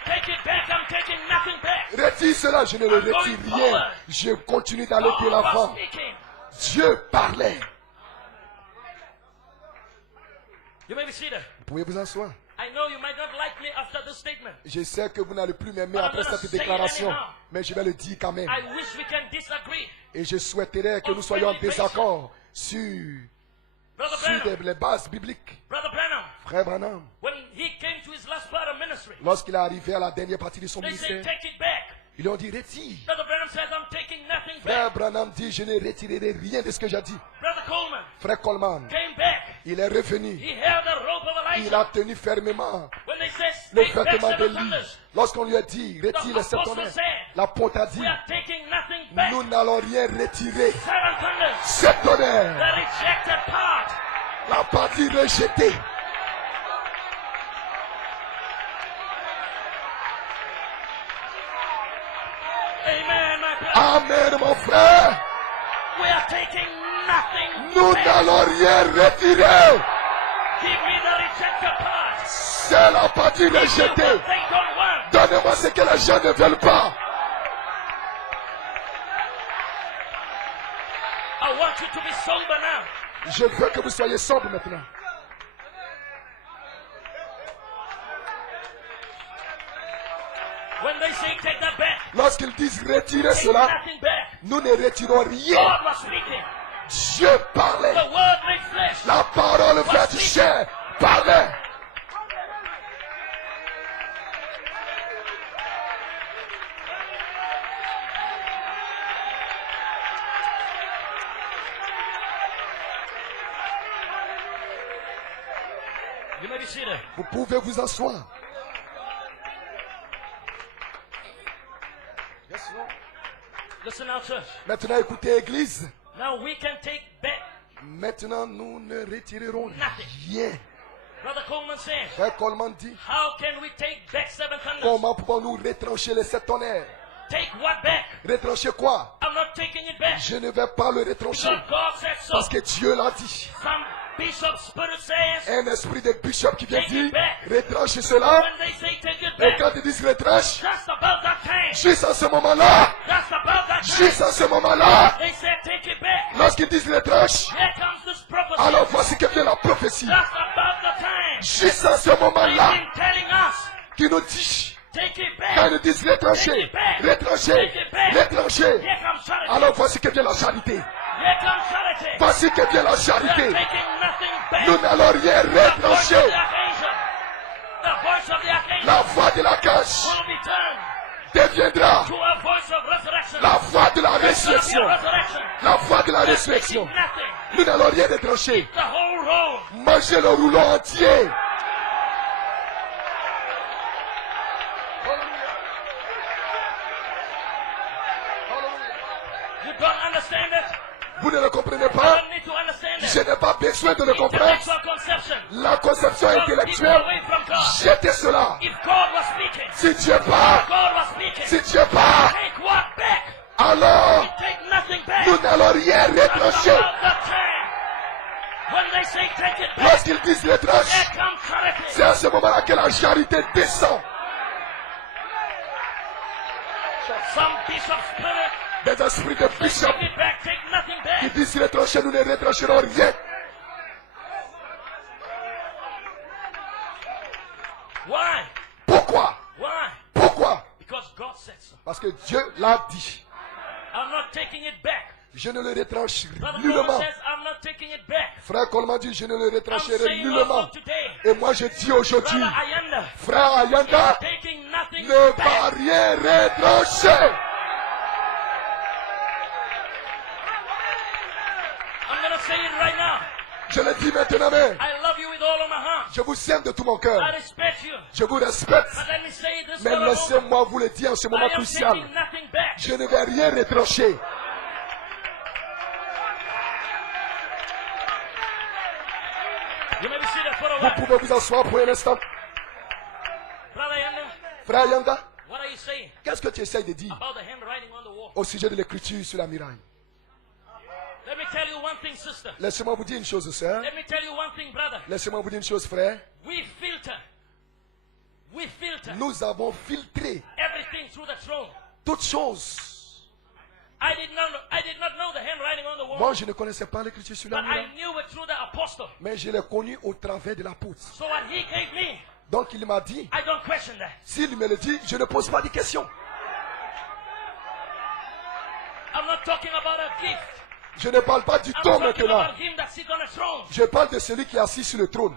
Take it back. I'm taking nothing back. Retire cela, je ne le retire rien. Je continue d'aller de God was l'avant. speaking. Dieu parlait. You may be seated. Vous pouvez vous asseoir. I know you might not like me after this statement. Je sais que vous n'allez plus m'aimer après cette déclaration, mais je vais le dire quand même. I wish we can disagree. Et je souhaiterais que nous soyons en désaccord sur Brother sur Branham. les bases bibliques. Brother Branham. Frère Branham, When he came to his last part of ministry, lorsqu'il est arrivé à la dernière partie de son they said, ministère, take it back. ils lui ont dit retire. Brother Branham says, I'm taking nothing Frère back. Branham dit je ne retirerai rien de ce que j'ai dit. Brother Coleman Frère Coleman, came back. il est revenu. He held the rope of Il Elijah. a tenu fermement When they said, le take back vêtement de 7 lui. thunders, Lorsqu'on lui a dit retire les 7 tonnerres, l'apôtre a dit we are taking nothing back. nous n'allons rien retirer. 7 thunders, 7 tonnerres, the rejected part. la partie rejetée. Amen, my brother. Amen, mon frère. We are taking nothing Nous back. n'allons rien retirer. Give me the rejected part. C'est la partie Give me rejetée. what they don't want. Donnez-moi ce que les gens ne veulent pas. I want you to be sober now. Je veux que vous soyez sobre maintenant. When they say take that back, Lorsqu'ils disent retirer take cela, nothing back. nous ne retirons rien. God was speaking. Dieu parlait. The word made flesh. La parole faite chair parlait. You may be seated. Vous pouvez vous asseoir. Listen now, church. Maintenant, écoutez, Église. Now we can take back. Maintenant, nous ne retirerons Nothing. rien. Brother Coleman says, Frère Coleman dit, how can we take back 7 thunders? comment pouvons-nous retrancher les 7 tonnerres? Take what back? Retrancher quoi? I'm not taking it back. Je ne vais pas le retrancher. Because God said so. Parce que Dieu l'a dit. Some bishop spirit says, Un esprit de bishop qui vient Take dire, it back. retranche cela. when they say take it Et back, quand ils disent retranche, just about that time, juste à ce moment-là, just about that time, juste à ce moment-là, they said take it back. lorsqu'ils disent retranche, Here comes this prophecy. alors voici que vient la prophétie. Just about the time, Juste à ce they've moment-là, been telling us, qui nous dit, take it quand back. ils disent retrancher, retrancher, retrancher, Here comes charity. alors voici que vient la charité. Here comes charity. Voici que vient la We are charité. taking nothing back. Nous n'allons rien The voice of retrancher. the occasion. The voice of the occasion La voix de la cage will be turned deviendra to a voice of resurrection. la voix de la There's gonna be a résurrection. resurrection. La voix de la We are résurrection. taking nothing. Nous n'allons rien retrancher. The whole road. Mangez le rouleau entier. You don't understand it? Vous ne le comprenez I pas? don't need to understand Je it. n'ai pas besoin de le comprendre. Intellectual conception. La conception Don't keep intellectuelle, away from God. jetez cela. If God was speaking, Si Dieu parle, God was speaking. si Dieu parle, Take what back? alors We take nothing back. nous n'allons rien That's retrancher. about the time. When they say take it back, Lorsqu'ils disent retranche, here comes charity. c'est à ce moment-là que la charité descend. Some piece of spirit, Des esprits de bishop take it back, take nothing qui back. disent retrancher, nous ne retrancherons rien. Why? Pourquoi? Why? Pourquoi? Because God said so. Parce que Dieu l'a dit. I'm not taking it back. Je ne le retranche Brother Coleman nullement. says, I'm not taking it back. Frère Coleman dit, je ne le I'm retrancherai saying nullement. also today, Et moi je dis aujourd'hui, Brother Ayanda, frère Ayanda taking nothing ne va back. rien retrancher. I'm going to say it right now. Je le dis maintenant, mais I love you with all of my heart. je vous aime de tout mon cœur. I respect you. Je vous respecte. But let me say this Mais for a moment. laissez-moi vous le dire en ce I moment am crucial. taking nothing back. Je ne vais rien retrancher. a Vous while. pouvez vous asseoir pour un instant. Brother Yanda, Frère Yanga, what are you saying qu'est-ce que tu essayes de dire about the handwriting on the wall? au sujet de l'écriture sur la muraille? Let me tell you one thing, sister. Laissez-moi vous dire une chose, sœur. Let me tell you one thing, brother. Laissez-moi vous dire une chose, frère. We filter Nous avons filtré everything through the throne. toutes choses. I did not know the handwriting on the wall, Moi, je ne connaissais pas l'écriture sur la but I muraille, knew it through the apostle. mais je l'ai connu au travers de l'apôtre. So what he gave me, Donc, il m'a dit, I don't question that. s'il me le dit, je ne pose pas de questions. I'm not talking about a gift. Je ne parle pas du I'm don talking maintenant. about him that sits on the throne. Je parle de celui qui est assis sur le trône.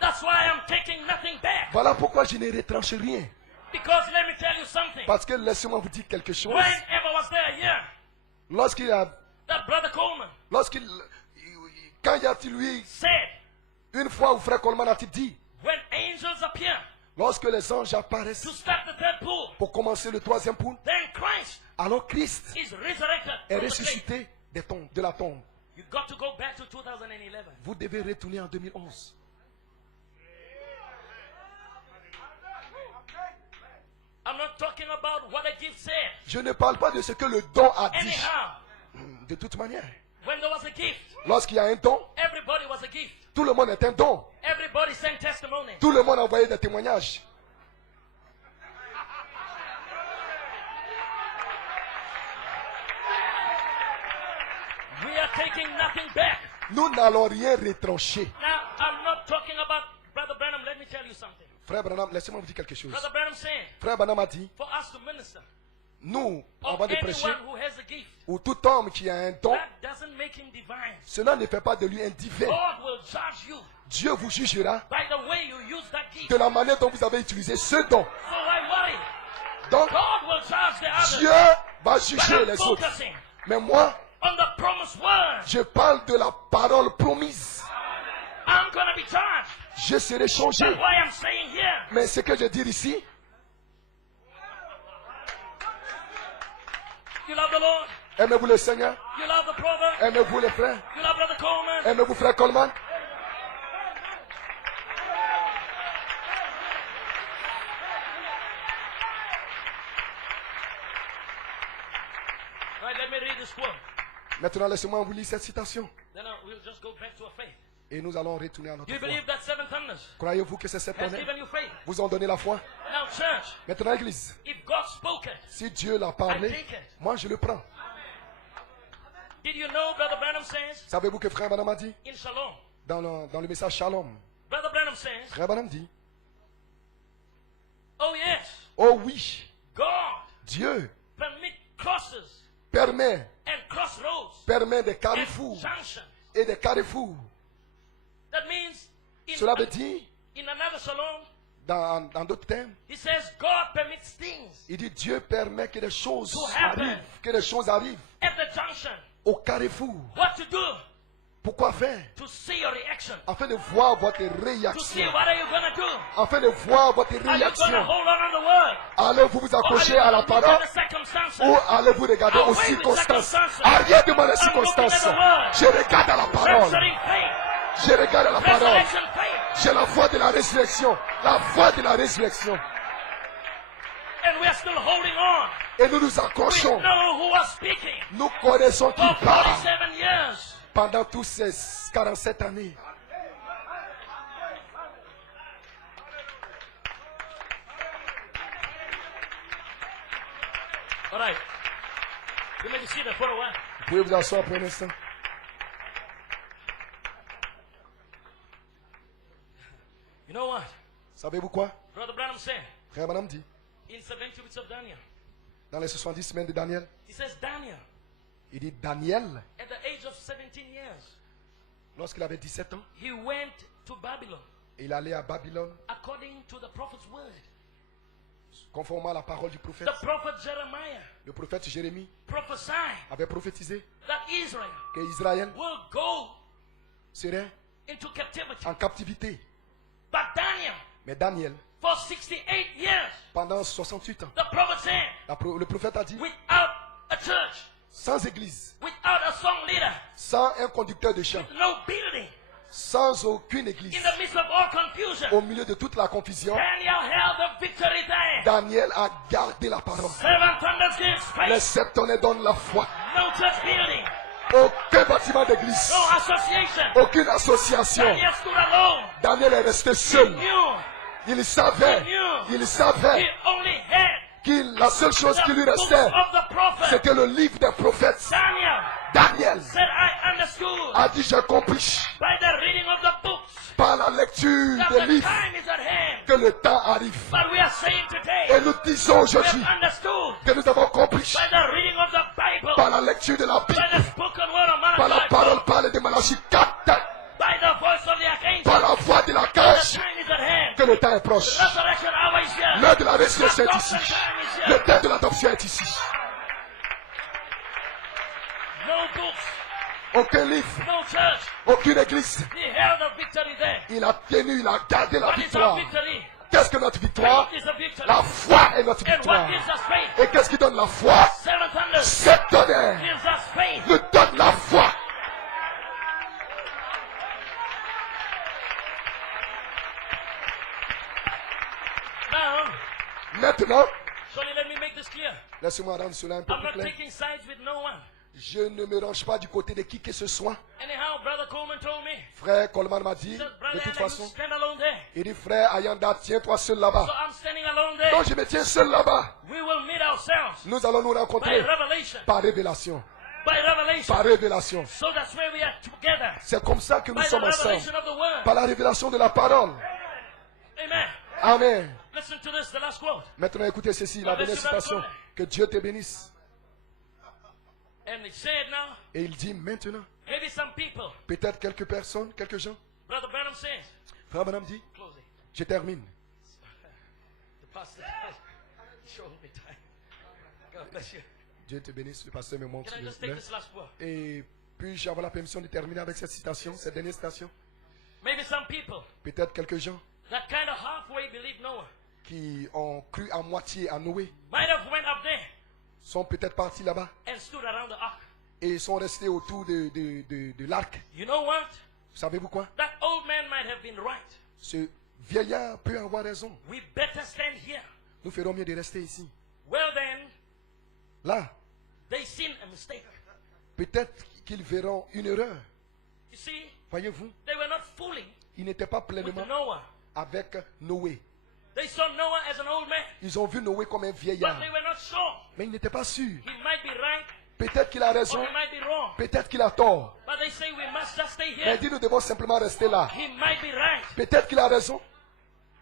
That's why I'm taking nothing back. Voilà pourquoi je ne retranche rien. Because let me tell you something. Parce que laissez-moi vous dire quelque chose. Whenever was there here, Lorsqu'il a, that brother Coleman quand y a-t-il lui, said, une fois où frère Coleman a-t-il dit, when angels appear lorsque les anges apparaissent to start the third pool, pour commencer le troisième poule, then Christ alors Christ is resurrected est from the grave. ressuscité de la tombe. You got to go back to 2011. Vous devez retourner en 2011. I'm not talking about what a gift said. Je ne parle pas de ce que le don a dit. Anyhow, De toute manière, when there was a gift, lorsqu'il y a un don, everybody was a gift. tout le monde est un don. Everybody sent testimony. Tout le monde a envoyé des témoignages. We are taking nothing back. Nous n'allons rien retrancher. Now, I'm not talking about Brother Branham. Let me tell you something. Frère Branham, laissez-moi vous dire quelque chose. Brother Branham saying, Frère Branham a dit, for us to minister, nous, or avant de prêcher, anyone who has a gift, ou tout homme qui a un don, that doesn't make him divine. cela ne fait pas de lui un divin. God will judge you Dieu vous jugera by the way you use that gift. de la manière dont vous avez utilisé ce don. So why worry? Donc, God will judge the others. Dieu va But juger I'm les autres. focusing Mais moi, on the promised word. je parle de la parole promise. I'm going to be judged. Je serai changé. That's why I'm saying here. Mais ce que je dis ici, You love the Lord. aimez-vous le Seigneur, You love the brother. aimez-vous les frères, You love Brother Coleman. aimez-vous frère Coleman. Right, let me read this quote. Maintenant, laissez-moi vous lire cette citation. Then we'll just go back to our faith. Et nous allons retourner à Do notre you foi. believe that seven thunders Croyez-vous que ces sept has tonnerres given you faith? vous ont donné la foi? Now, church, Maintenant, Église, if God spoke it, si Dieu l'a I parlé, take it. moi je le prends. Did you know, Brother Branham says Savez-vous que frère Branham a dit in Shalom? dans le message Shalom? Brother Branham says, Frère Branham dit, oh yes, oh oui, God Dieu permit crosses permet and crossroads des and carrefours junctions. et des carrefours. That means Cela veut dire, in another Shalom, dans d'autres termes, he says God permits things il dit Dieu permet que des choses To happen. arrivent, que des choses arrivent at the junction. au carrefour. What to do Pourquoi faire? to see your reaction, Afin de voir votre to see réaction. what are you going to do. Afin de voir votre Are you going to réaction. hold on to the word? Allez-vous vous Or are accrocher you à la going to look parole at the circumstances? ou allez-vous regarder aux Away with circonstances? circumstances. Arrêtez-moi les I'm looking circonstances. at the word. Je regarde à la parole. Resurrecting faith. Je regarde à la parole. Resurrection faith. J'ai la foi de la résurrection. La foi de la résurrection. And we are still holding on. Et nous nous We accrochons. know who was speaking Nous connaissons qui for parle 47 years. pendant tous ces 47 années. All right. You may be seated for a while. Vous pouvez vous asseoir pour un instant. You know what? Savez-vous quoi? Brother Branham said Frère Branham dit, in 70 weeks of Daniel, dans les 70 semaines de Daniel, he says Daniel, il dit Daniel, at the age of 17 years, lorsqu'il avait 17 ans, he went to Babylon il allait à Babylone, according to the prophet's word. conformément à la parole du prophète. The prophet Jeremiah Le prophète Jérémie prophesied avait prophétisé that Israel que Israël will go serait into captivity. en captivité. But Daniel, Mais Daniel, for 68 years, pendant 68 ans, the prophet said, le prophète a dit, without a church, sans église, without a song leader, sans un conducteur de chant, no building, sans aucune In église, the midst of all confusion, au milieu de toute la confusion, Daniel held the victory there. Daniel a gardé la parole. 7 thunders gives Les faith. 7 tonnerres donnent la foi. No church building. Aucun bâtiment d'église, No association. aucune association. Daniel stood alone. Daniel est resté He seul. knew. Il savait, He il savait only had que la seule chose qui lui the books restait, of the prophet. c'était le livre des prophètes. Daniel Daniel said, I understood a dit, j'ai compris by the reading of the books par la lecture that des the livres time is at hand. que le temps arrive. But we are saying Et today, nous disons we aujourd'hui have understood que nous avons compris by the reading of the Bible, par la lecture de la by the Bible, spoken word of par la Malachi, parole parlée de Malachie 4, by the voice of the par archangel, la voix de la the cage, time is at hand. que le temps est proche. Resurrection hour is here. L'heure de la résurrection est ici. Adoption time is Le here. temps de l'adoption est ici. No books, Aucun livre, no church. aucune église. He held the victory there. Il a tenu, il a gardé la What is our victoire. victory? Qu'est-ce que notre victoire? What is the victory? La foi est notre And what victoire. gives us faith? Et qu'est-ce qui donne la foi? 7 thunders Sept tonnerres gives us faith. nous donne la foi. Now, Maintenant, sorry, let me make this clear. laissez-moi rendre cela un peu I'm plus not clair. taking sides with no one. Je ne me range pas du côté de qui que ce soit. Anyhow, Brother Coleman told me, Frère Coleman m'a dit, he said, de Brother toute Anna, you façon, stand alone there. il dit, frère Ayanda, tiens-toi seul So là-bas. I'm standing alone there. Donc je me tiens seul là-bas. We will meet ourselves Nous allons nous by rencontrer revelation. par révélation. By revelation. Par révélation. So that's where we are together. C'est comme ça que nous By the sommes ensemble. revelation of the word. Par la révélation de la parole. Amen. Amen. Listen to this, the last quote. Maintenant écoutez ceci, la dernière citation. Que Dieu te bénisse. And he said now, Et il dit maintenant, maybe some people, peut-être quelques personnes, quelques gens. Brother Branham says, Frère Branham dit, closing. je termine. The pastor showed me time. God bless you. Dieu te bénisse, le pasteur me montre Can I le just take l'heure. this last word? Et puis-je avoir la permission de terminer avec cette citation, cette dernière citation? Maybe some people Peut-être quelques gens that kind of halfway believe Noah qui ont cru à moitié à Noé might have went up there sont peut-être partis là-bas and stood around the ark. et sont restés autour de l'arc. You know what? Savez-vous quoi? That old man might have been right. Ce vieillard peut avoir raison. We better stand here. Nous ferons mieux de rester ici. Well then, Là, they seen a mistake. peut-être qu'ils verront une erreur. You see, Voyez-vous, they were not fooling ils n'étaient pas with pleinement Noah. avec Noé. They saw Noah as an old man, Ils ont vu Noé comme un but vieillard. they were not sure. Mais ils n'étaient pas sûrs. He might be right Peut-être qu'il a or raison, he might be wrong. peut-être qu'il a tort. But they say we must just stay Mais here. dit, nous devons simplement rester là. He might be right. Peut-être qu'il a raison.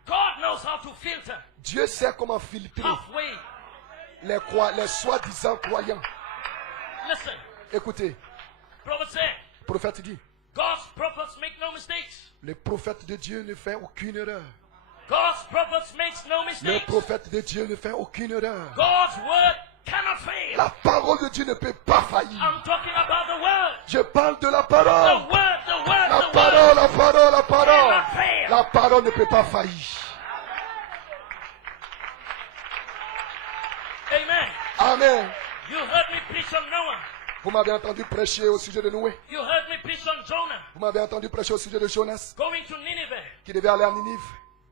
God knows how to filter Dieu sait comment filtrer halfway. les soi-disant croyants. Listen, Écoutez, prophet said, le prophète dit, God's prophets make no mistakes. le prophète de Dieu ne fait aucune erreur. God's prophets makes no Le mistakes. prophète de Dieu ne fait aucune erreur. God's word cannot fail. La parole de Dieu ne peut pas faillir. I'm talking about the word. Je parle de la The parole. word, the word, La the word. parole, la parole, la parole. Cannot fail. La parole ne peut pas faillir. Amen. Amen. You heard me preach on Noah. Vous m'avez entendu prêcher au sujet de Noé. You heard me preach on Jonah. Vous m'avez entendu prêcher au sujet de Jonas, Going to Nineveh. qui devait aller à Ninive.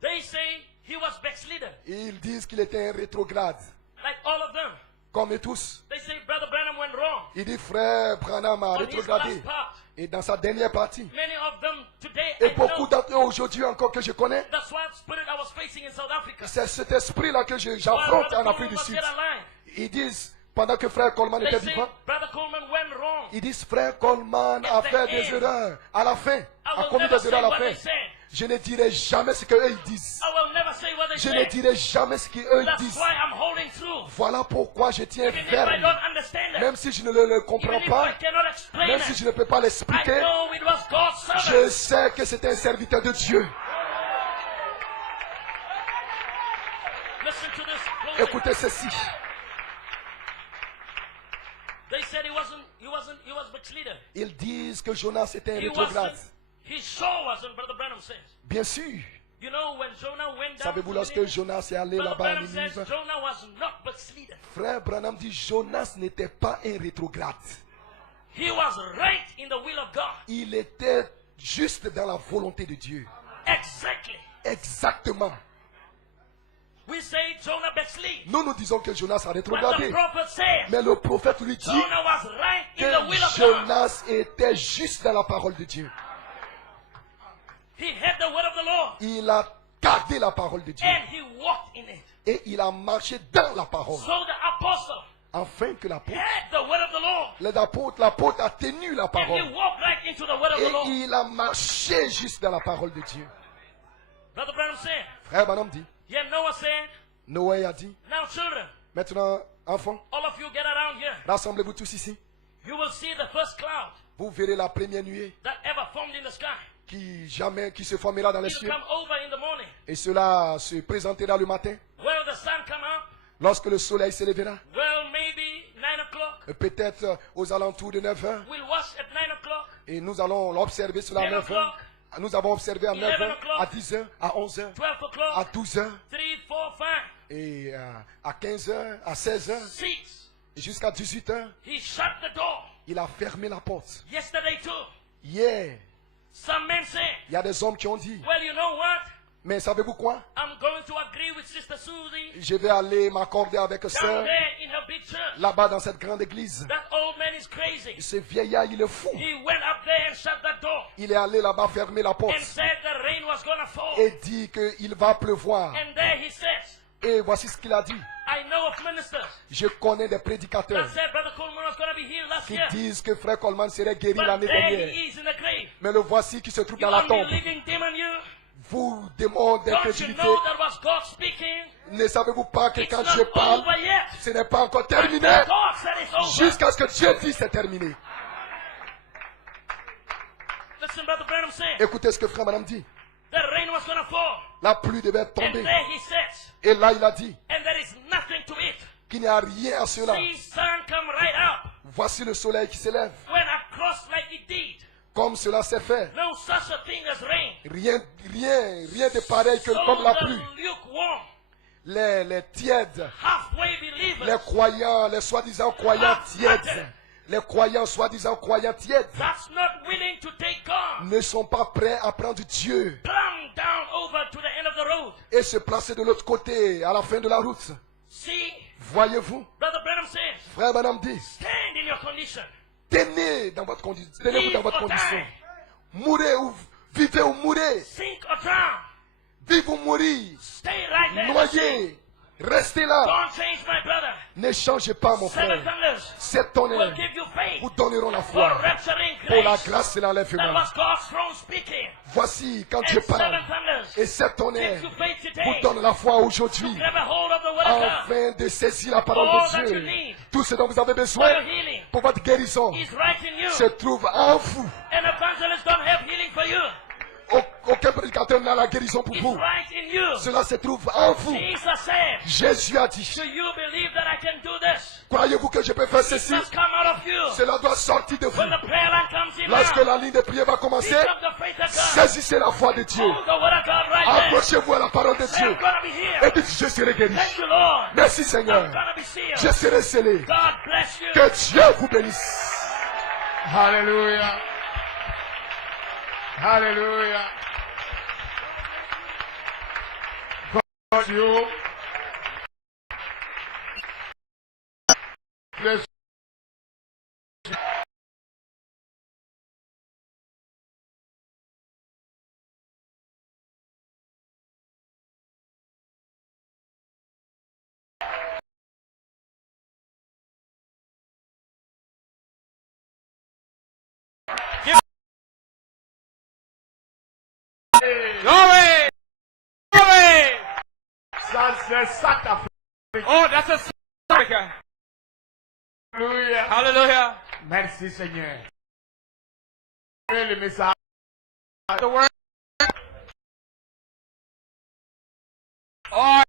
They say he was backslidden, Et ils disent qu'il était un rétrograde, like all of them. comme nous tous. They say Brother Branham went wrong Il dit, frère Branham a on his rétrogradé. last part. Et dans sa dernière partie. Many of them today Et I beaucoup know. d'entre eux aujourd'hui encore que je connais, The sword spirit I was facing in South Africa. c'est cet esprit-là que While j'affronte Brother en Afrique Coleman du must Sud. get alive. Ils disent, pendant que frère Coleman They était say vivant, Brother Coleman went wrong. ils disent, frère Coleman a At the fait des end, erreurs. À la fin, I a will commis never des say erreurs à what la they fin. said. Je ne dirai jamais ce qu'eux ils disent. I will never say what they Je ne said. dirai jamais ce qu'eux That's disent. why I'm holding through. Voilà pourquoi je tiens Even if I ferme. don't understand it, Même si je ne le comprends even if I pas, cannot explain même si it, je ne peux pas I l'expliquer, know it was God's je servant. sais que c'est un serviteur de Dieu. Listen to this. Closing. Écoutez ceci. They said he was backslidden. Ils disent que Jonas était un He rétrograde. wasn't. He sure wasn't, Brother Branham says. Bien sûr. You know, when Jonah went down Savez-vous, to lorsque Nineveh, Jonas est allé Brother là-bas à Branham says Ninive, Jonah was not backslidden. frère Branham dit Jonas n'était pas un rétrograde. He was right in the will of God. Il était juste dans la volonté de Dieu. Exactly. Exactement. We say Jonah backslid. Nous disons que Jonas a But the rétrogradé. prophet said Mais le prophète lui dit Jonah was right in the will of que God. Jonas était juste dans la parole de Dieu. He had the word of the Lord Il a gardé la parole de Dieu. and he walked in it. Et il a marché dans la parole. So the apostle Afin que l'apôtre, had the word of the Lord l'apôtre a tenu la and he parole. walked right into the word of the Et Lord. il a marché juste dans la parole de Dieu. Brother Branham said, Frère Branham dit, yeah, Noah said, Noé a dit, now children, maintenant, enfants, all of you get around here. rassemblez-vous tous ici. You will see the first cloud Vous verrez la première nuée that ever formed in the sky. qui se formera dans les It'll cieux. come over in the morning. Et cela se présentera le matin. Well, the sun come up. Lorsque le soleil se lèvera. Well, maybe 9 o'clock. Peut-être aux alentours de 9 heures. We'll watch at 9 o'clock. Et nous allons l'observer sur la 10 9 heures. Nous avons observé à 9 heures, o'clock. à 10 heures, à 11 heures, 12 o'clock. à 12 heures, 3, 4, 5, et à 15 heures, à 16 heures, 6. et jusqu'à 18 heures. He shut the door. Il a fermé la porte. Yesterday too. Hier, Some men say, il y a des hommes qui ont dit, well, you know what? mais savez-vous quoi? I'm going to agree with Sister Susie Je vais aller m'accorder avec down sœur there in her big church. là-bas dans cette grande église. That old man is crazy. Ce vieillard, il est fou. He went up there and shut that door Il est allé là-bas fermer la and porte said the rain was going to fall. et dit qu'il va pleuvoir. And there he says, Et voici ce qu'il a dit. I know of ministers Je connais des that prédicateurs said Brother Coleman was going to be healed last qui year. disent que frère Coleman serait guéri But l'année there dernière. he is in the grave. Mais le voici qui se trouve You dans la tombe. unbelieving demon, you. Vous, démons Don't you d'incrédulité, know that was God speaking? ne savez-vous pas que It's quand not je parle, over yet. ce n'est pas encore But terminé God said it's over. jusqu'à ce que Dieu dise c'est terminé. Listen, Brother Branham said Écoutez ce que frère Madame dit. the rain was going to fall. La pluie devait And tomber. there he says, Et là, il a dit and there is nothing to it. qu'il n'y a rien à cela. See sun come right up. Voici le soleil qui s'élève. Went across like it did. Comme cela s'est fait. No such a thing as rain. Rien de pareil que So comme la the pluie. lukewarm, Les tièdes, halfway les believers croyants, les soi-disant croyants tièdes, les croyants soi-disant croyants tièdes that's not willing to take God ne sont pas prêts à prendre Dieu plumb down over to the end of the road. et se placer de l'autre côté à la fin de la route. See, Voyez-vous, Brother Branham says, frère Branham dit, stand in your condition. tenez dans votre condition, tenez-vous Live dans votre or condition. die. Mourez ou vivez ou mourez, Sink or drown. vivez ou mourir, Stay right there. noyez, restez là. Don't change, my brother. Ne changez pas mon Seven frère. thunders Sept will tonnerres give you faith vous donneront la for foi rapturing pour la grace. grâce et That l'enlèvement. was God's throne speaking. Voici quand And je seven parle thunders et sept give tonnerres you faith vous today. donnent la foi aujourd'hui Grab a hold of the word of God afin de saisir la parole All de that you Dieu. need Tout ce dont vous avez for besoin your healing. pour votre guérison Is right in you. se trouve en vous. An evangelist don't have healing for you. Aucun prédicateur n'a la guérison pour It's vous. right in you. Cela se trouve en vous. Jesus said, Jésus a dit, do you believe that I can do this? croyez-vous que je peux faire It ceci? must come out of you. Cela doit sortir de vous. When the prayer line comes in Lorsque now, la ligne de prière va pick commencer, up the faith of God. saisissez la foi de Dieu. Hold the word of God right there. Approchez-vous à la parole de Say, Dieu I'm gonna be et here. dites, je serai guéri. Thank you, Lord. Merci I'm Seigneur. gonna be sealed. Je serai scellé. God bless you. Que Dieu vous bénisse. Hallelujah. Hallelujah. God, you. Bless Glory! Glory! Ça, c'est ça qu'a fait. Oh, that's a speaker. Hallelujah. Hallelujah. Merci Seigneur. Le message. The word. Oh,